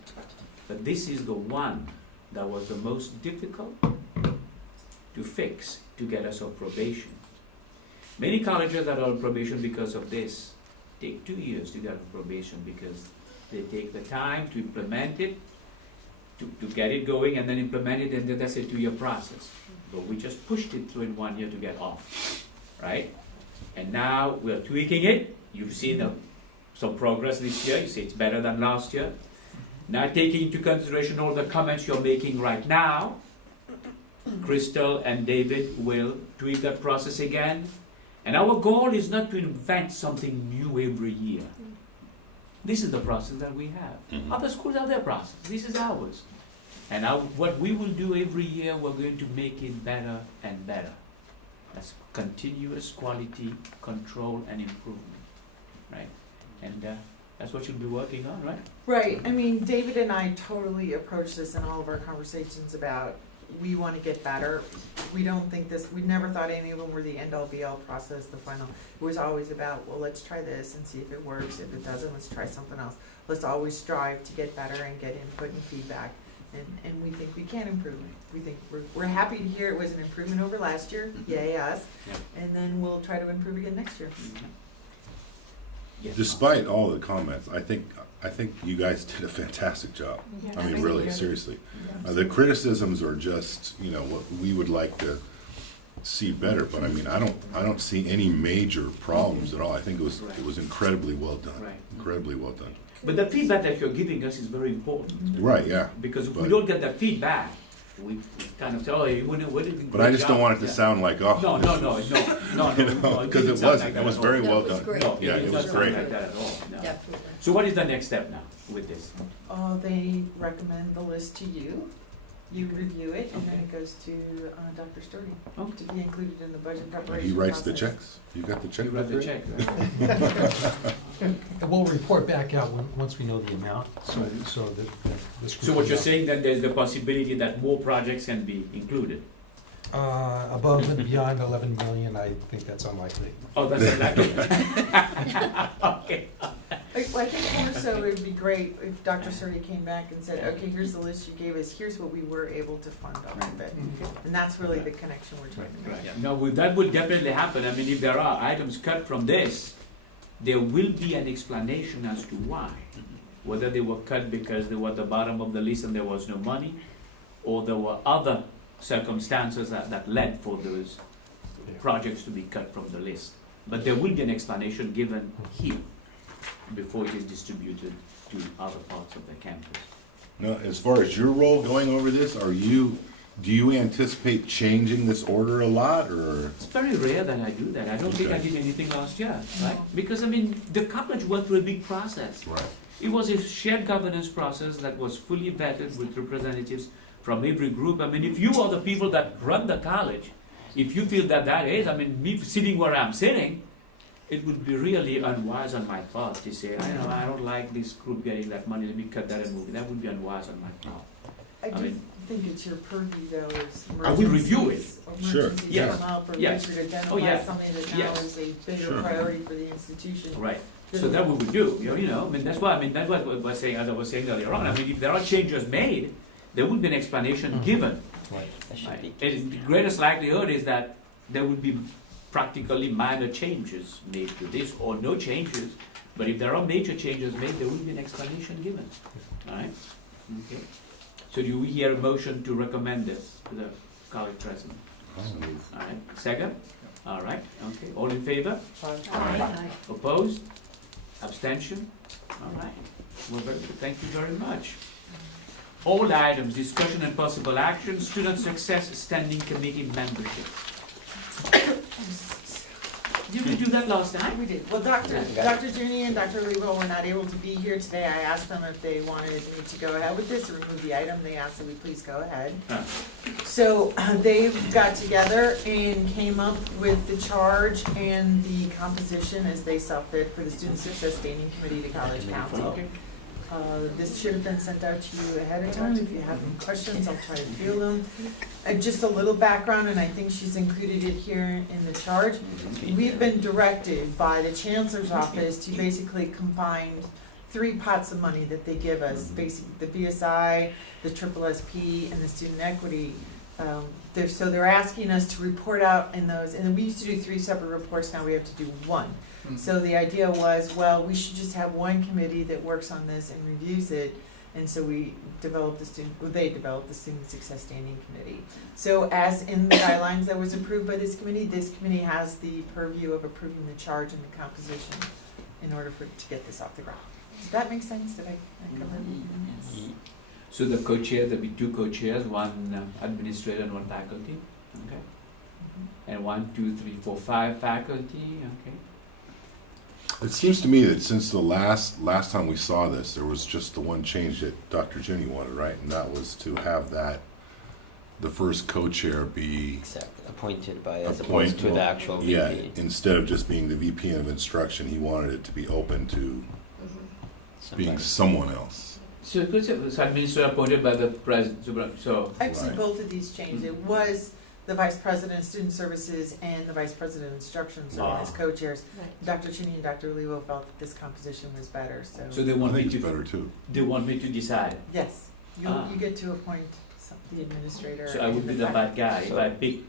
but this is the one that was the most difficult to fix to get us off probation. Many colleges that are on probation because of this take 2 years to get off probation, because they take the time to implement it, to get it going, and then implement it, and then that's a 2-year process. But we just pushed it through in 1 year to get off, right? And now we're tweaking it. You've seen some progress this year. You see it's better than last year. Now taking into consideration all the comments you're making right now, Crystal and David will tweak that process again. And our goal is not to invent something new every year. This is the process that we have. Mhm. Other schools have their process. This is ours. And what we will do every year, we're going to make it better and better. That's continuous quality control and improvement, right? And that's what you'll be working on, right? Right, I mean, David and I totally approach this in all of our conversations about, we wanna get better. We don't think this, we never thought any of them were the end-all be-all process, the final. It was always about, well, let's try this and see if it works. If it doesn't, let's try something else. Let's always strive to get better and get input and feedback. And we think we can improve. We think we're happy to hear it was an improvement over last year, yay us. Yeah. And then we'll try to improve again next year. Yes. Despite all the comments, I think you guys did a fantastic job. I mean, really, seriously. The criticisms are just, you know, what we would like to see better, but I mean, I don't see any major problems at all. I think it was incredibly well done. Right. Incredibly well done. But the feedback that you're giving us is very important. Right, yeah. Because if we But- don't get that feedback, we kind of say, oh, you wouldn't, But I just don't want it to sound like, oh. No, You know, because it wasn't. It was very well That was done. great. No, Yeah, it it does was not great. sound like that at all, no. Definitely. So what is the next step now with this? They recommend the list to you. You review it, and then it goes to Dr. Sturdy Okay. to be included in the budget And preparation he writes the process. checks. You got the You check? write the book check, ready? right? And we'll report back out once we know the amount, so that this group. So what can you're know. saying, that there's the possibility that more projects can be included? Above and beyond 11 million, I think that's unlikely. Oh, that's exactly. Okay. Well, I think more so it would be great if Dr. Sturdy came back and said, okay, here's the list you gave us, here's what we were able to fund off of it. And that's really the connection we're trying to make. Right. No, that will definitely happen. I mean, if there are items cut from this, there will be an explanation as to why. Whether they were cut because they were at the bottom of the list and there was no money, or there were other circumstances that led for those projects to be cut from the list. But there will be an explanation given here before it is distributed to other parts of the campus. Now, as far as your role going over this, do you anticipate changing this order a lot, or? It's very rare that I do that. I don't think I Okay. did anything last year, right? Because, I mean, the college went through a big process. Right. It was a shared governance process that was fully vetted with representatives from every group. I mean, if you are the people that run the college, if you feel that is, I mean, me sitting where I'm sitting, it would be really unwise on my part to say, I don't like this group getting that money, let me cut that and move it. That would be unwise on my part. I do mean- think it's your purview though, is I will review it. emergencies. Sure. Emergencies Yes. come up, or Yes. we should identify Oh, yeah. something that now Yes. is a bigger Sure. priority for the institution. Right. So that we would do, you know, I mean, that's what I was saying, as I was saying earlier on. I mean, if there are changes made, there would be an explanation given. Right. That should Right. be. And the greatest likelihood is that there would be practically minor changes made to this, or no changes. But if there are major changes made, there will be an explanation given. All right? Okay. So do we hear a motion to recommend this to the college president? Oh. All right. Second? All right. Okay. All in favor? Aye. Opposed? Abstention? All right. Well, very good. Thank you very much. All items, discussion and possible action, Student Success Standing Committee membership. Did we do that last time? We did. Well, Dr. Juni and Dr. Lebo were not able to be here today. I asked them if they wanted me to go ahead with this or remove the item. They asked that we please go ahead. Huh. So they got together and came up with the charge and the composition as they saw fit for the Student Success Standing Committee to College Council. This should have been sent out to you ahead of time. If you have any questions, I'll try to field them. Just a little background, and I think she's included it here in the charge. We've been directed by the Chancellor's Office to basically combine 3 pots of money that they give us, basically the BSI, the SSSP, and the Student Equity. So they're asking us to report out in those, and we used to do 3 separate reports, now we have to do 1. So the idea was, well, we should just have one committee that works on this and reviews it. And so they developed the Student Success Standing Committee. So as in the guidelines that was approved by this committee has the purview of approving the charge and the composition in order to get this off the ground. Does that make sense? Did I cover it? So the co-chair, there'll be two co-chairs, one administrator and one faculty, okay? And 1, 2, 3, 4, 5 faculty, okay? It seems to me that since the last time we saw this, there was just the one change that Dr. Ginny wanted, right? And that was to have that, the first co-chair be Exactly, appointed by, as opposed to the actual VP. Yeah, instead of just being the VP of instruction, he wanted it to be open to being Somebody. someone else. So it's administrator appointed by the president, so, Actually, Right. both of these changed. It was the vice president of student services and the vice president of instruction serving as Ah. co-chairs. Dr. Cheney and Dr. Levo felt that this composition was better, so they I want me think it's to, better too. they want me to decide. yes, Ah. you get to appoint the administrator. So I would and be the bad guy. If So- I pick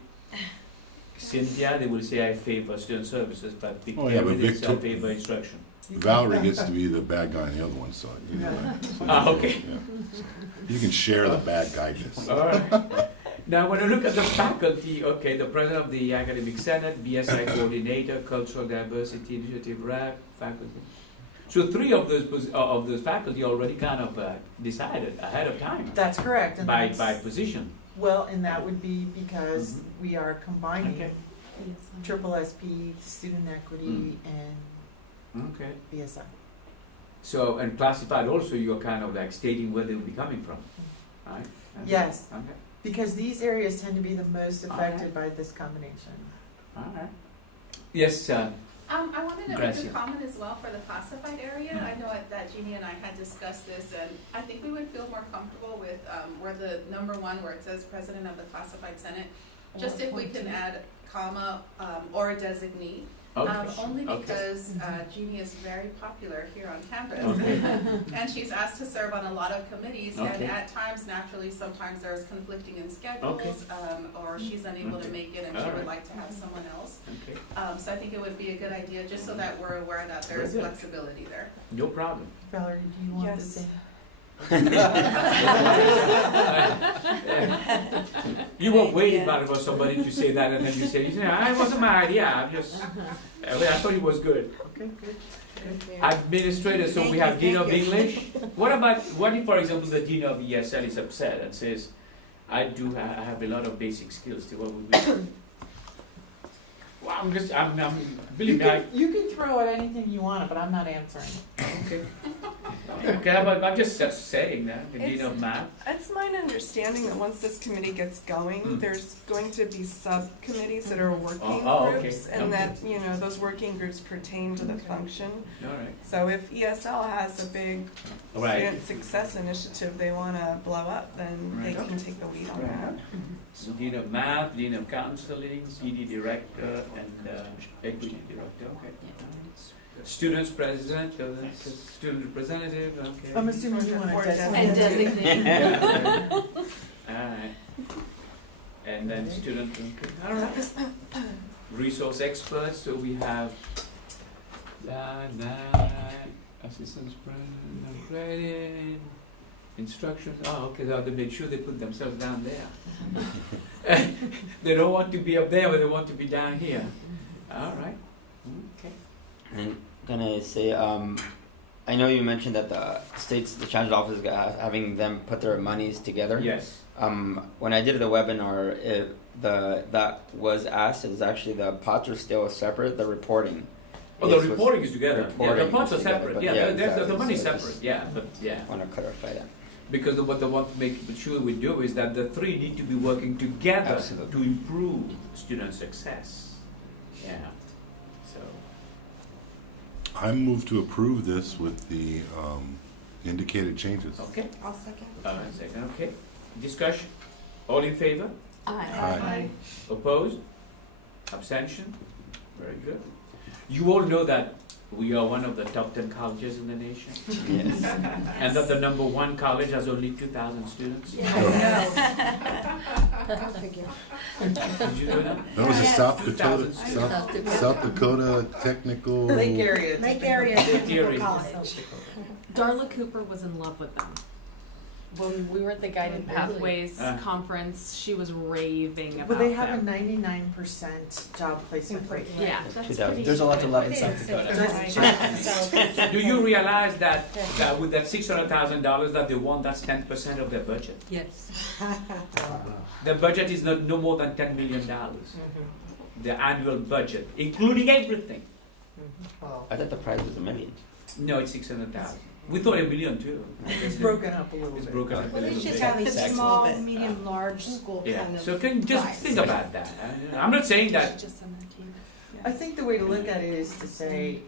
Cynthia, they will say I favor student services, but I pick Oh, yeah, but Kevin, it's I Victor- favor instruction. Valerie gets to be the bad guy in the other one, so either way. So, Ah, okay. yeah. You can share the bad guyness. All right. Now, when I look at the faculty, okay, the president of the academic senate, BSI coordinator, cultural diversity initiative rep, faculty. So 3 of those faculty already kind of decided ahead of time That's correct. And by that's- position. Well, and that would be because we are combining Okay. triple SP, student equity, and Okay. BSI. So, and classified also, you're kind of like stating where they'll be coming from, right? Yes, Okay, because these areas tend to be the most affected by this combination. all right. Yes, I wanted to make Gracia. a comment as well for the classified area. I know that Jeannie and I had discussed this, and I think we would feel more comfortable with where the number 1, where it says President of the Classified Senate, just if we can add comma or a designee. okay. Only Okay. because Jeannie is very popular here on campus. Okay. And she's asked to serve on a lot of committees, Okay. and at times, naturally, sometimes there's conflicting in schedules, or she's unable to Okay. make it and All she would right. like to have someone else. Okay, So I think it would be a good idea, just so that we're aware that there's Very good. flexibility there. no problem. Valerie, do you want Yes. the same? You were waiting for somebody to say that, and then you say, it wasn't my idea, I just, I thought it was good. Okay, good. Administrator, so we have Dean of English. What if, for example, the Dean of ESL is upset and says, I have a lot of basic skills, what would we do? Well, believe me, You can throw at anything you want, but I'm not answering. okay, but I'm just saying that, the Dean of Math. It's my understanding that once this committee gets going, there's going to be subcommittees that are working okay, groups, and that, those working groups pertain to the function. All right. So if ESL has a big Right. student success initiative they wanna blow up, then they Right. can take the lead on that. So Dean of Math, Dean of Counseling, CD Director, and Equity Director, okay. Students President, Student Representative, okay. I'm assuming you want Or to And designate. designate. Alright. And then student, okay, alright. Resource experts, so we have assistance president, credit, instructions, okay, they have to make sure they put themselves down there. They don't want to be up there, but they want to be down here. Alright, okay. And gonna say, I know you mentioned that the chancellor's office is having them put their monies together. Yes. When I did the webinar, that was asked. It's actually the pots are still separate. The reporting. Oh, the reporting is together. reporting Yeah, the pots are is together, separate. but Yeah, yeah, the exactly. money's So just separate. Yeah, but yeah. Want to clarify that. Because what they want to make sure we do is that the 3 need to be working together Absolutely. to improve student success. Yeah. So. I move to approve this with the indicated changes. Okay. I'll second. Second. Okay. Discussion. All in favor? Aye. Opposed? Abstention? Very good. You all know that we are one of the top 10 colleges in the nation, Yes. and that the number 1 college has only 2,000 students. I'll figure. Did you know that? That was a South Dakota, 2,000 students. South Dakota Technical. Lake area. Lake area Theory. technical college. Darla Cooper was in love with them. when we were at the Guided Pathways conference, she was raving about Well, they have them. a 99% job placement rate. Yeah. There's a lot to love in South Dakota. Do you realize that with that $600,000 that they want, that's 10% of their budget? Yes. The budget is no more than $10 million. Mhm. The annual budget, including everything. Wow. I thought the prize was $1 million. No, it's 600,000. We thought $1 million too. It's broken up a little It's bit. broken up a Well, they little should bit. have a Exactly. small, medium, large school Yeah, kind of. so can just price. think about that. I'm not saying that. Just send that to you. I think the way to look at it is to say,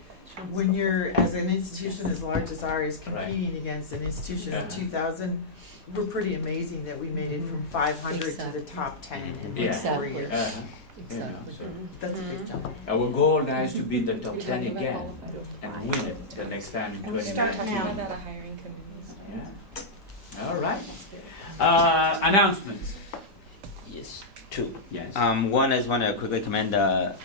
when you're, as an institution as large as ours, competing against an institution of 2,000, we're pretty amazing that we made it from 500 to the top 10 in Yeah. 4 years. Exactly. So That's a big jump. our goal now is to be in the top You're 10 talking about again qualified. and win it the next time in And we start 2019. now. Talking about that hiring committees. Yeah. All right. Announcements. Yes, two. Yes. One, I just want to quickly commend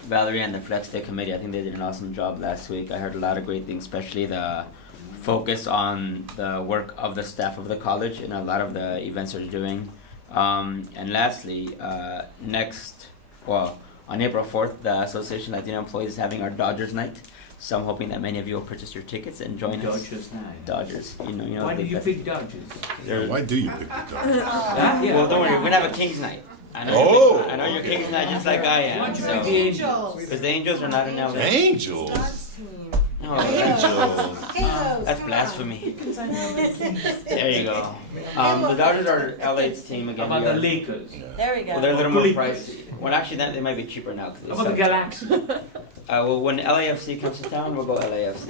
Valerie and the Flex Day Committee. I think they did an awesome job last week. I heard a lot of great things, especially the focus on the work of the staff of the college and a lot of the events they're doing. And lastly, on April 4th, the Association of Latino Employees is having our Dodgers Night. So I'm hoping that many of you will purchase your tickets and join us. Dodgers night. Dodgers, you know. Why they did you play- pick Dodgers? They're- Why do you pick the Dodgers? Well, don't worry, we're gonna have a Kings Night. I know Oh! I know you're Kings Night just like I Why am. don't you So, pick the Angels? because the Angels are not in LA. Angels. God's team. No, Angels. Halos, that's come blasphemy. On. There you go. The Dodgers are LA's team How again. about We the are- Lakers? There we go. Well, they're a little more Clippers. pricey. Well, actually, they might be cheaper now. How about the Galaxy? Well, when LAFC comes to town, we'll go LAFC.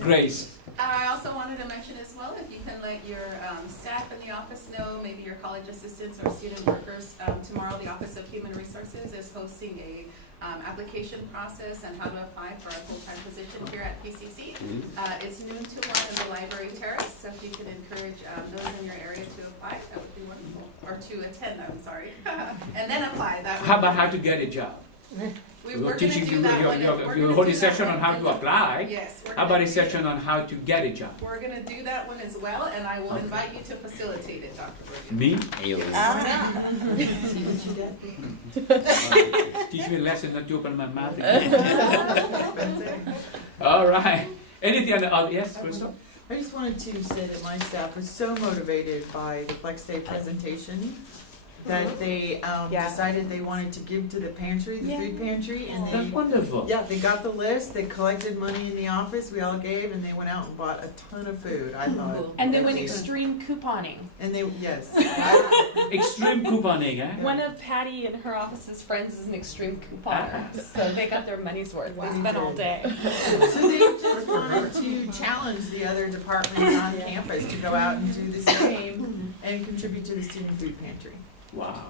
Grace. I also wanted to mention as well, if you can let your staff in the office know, maybe your college assistants or student workers, tomorrow the Office of Human Resources is hosting a application process and how to apply for a full-time position here at PCC. It's noon to 1 in the library terrace, so if you can encourage those in your area to apply, that would be wonderful. Or to attend, I'm sorry. And then apply, that would How about how to get a job? we're We're gonna teaching do you, that you're one. you're holding a session on how to apply. Yes. we're How about gonna a do- session on how to get a job? We're gonna do that one as well, and I will Okay. invite you to facilitate it, Dr. Bergen. Me? Ew. See what you did? Teach me a lesson not to open my mouth again. All right. Anything, yes, Crystal? I just wanted to say that my staff was so motivated by the Flex Day presentation that they decided they wanted to give to the pantry, the food pantry, and That's they wonderful. they got the list, they collected money in the office, we all gave, and they went out and bought a ton of food, I thought. And then that went they- extreme couponing. And they, yes. Extreme couponing, eh? One of Patty and her office's friends is an extreme couponer, so they got their money's worth. They spent all day. So they just wanted to challenge the other departments on campus to go out and do the same and contribute to the student food pantry. Wow.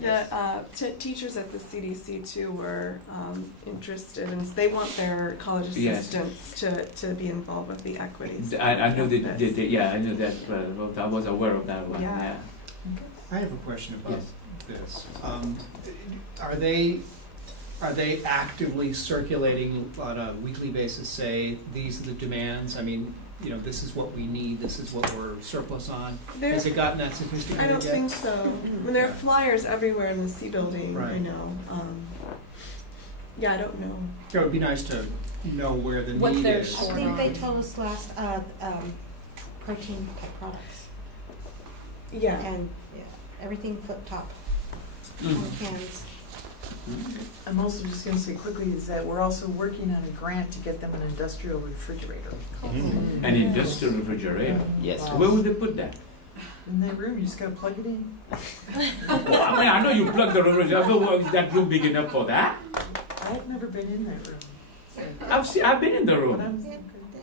Yeah, teachers at the CDC too were interested, and they want their college Yes. assistants to be involved with the equities. I know that, yeah, I know that, I was aware of that one, Yeah. yeah. I have a question about Yes. this. Are they actively circulating on a weekly basis, say, these are the demands? I mean, this is what we need, this is what we're surplus on? Has it gotten that sophisticated I yet? don't think so. When there are flyers everywhere in the C building, I Right. know. Yeah, I don't know. It would be nice to know where the What need they're is. I think they told us last, protein type products. Yeah. And, everything flip top, Mhm. cans. I'm also just gonna say quickly is that we're also working on a grant to get them an industrial refrigerator. An industrial refrigerator. Yes. Where would they put that? In that room, you just gotta plug it in. Well, I mean, I know you plug the refrigerator, but is that room big enough for that? I've never been in that room. I've been in the But room.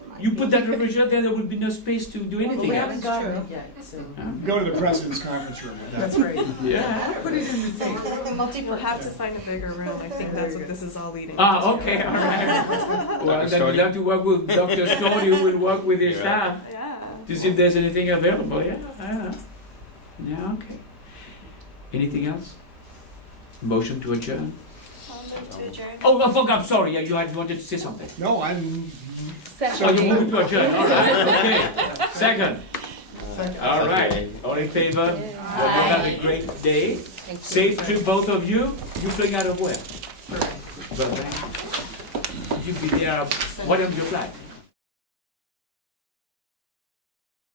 Might You be. put that refrigerator there, there would be no space to do But anything we else. haven't gotten it yet, so. Go to the president's conference room with that. That's right. Yeah. Put it in the safe. You'll have to find a bigger room. I think that's what this is all leading Ah, okay, all right. Well, then you'll have to work with Dr. Stoney, who will work with his Yeah. staff Yeah. to see if there's anything available, yeah. Yeah, okay. Anything else? Motion to adjourn? Oh, I forgot, I'm sorry, yeah, you wanted to say something. No, I'm So you're moving to adjourn, all right, okay. Second, Second. All right, all in favor? Well, you have a great day. Safe to both of you. You flying out of where? Burbank. You be there. What time do you fly?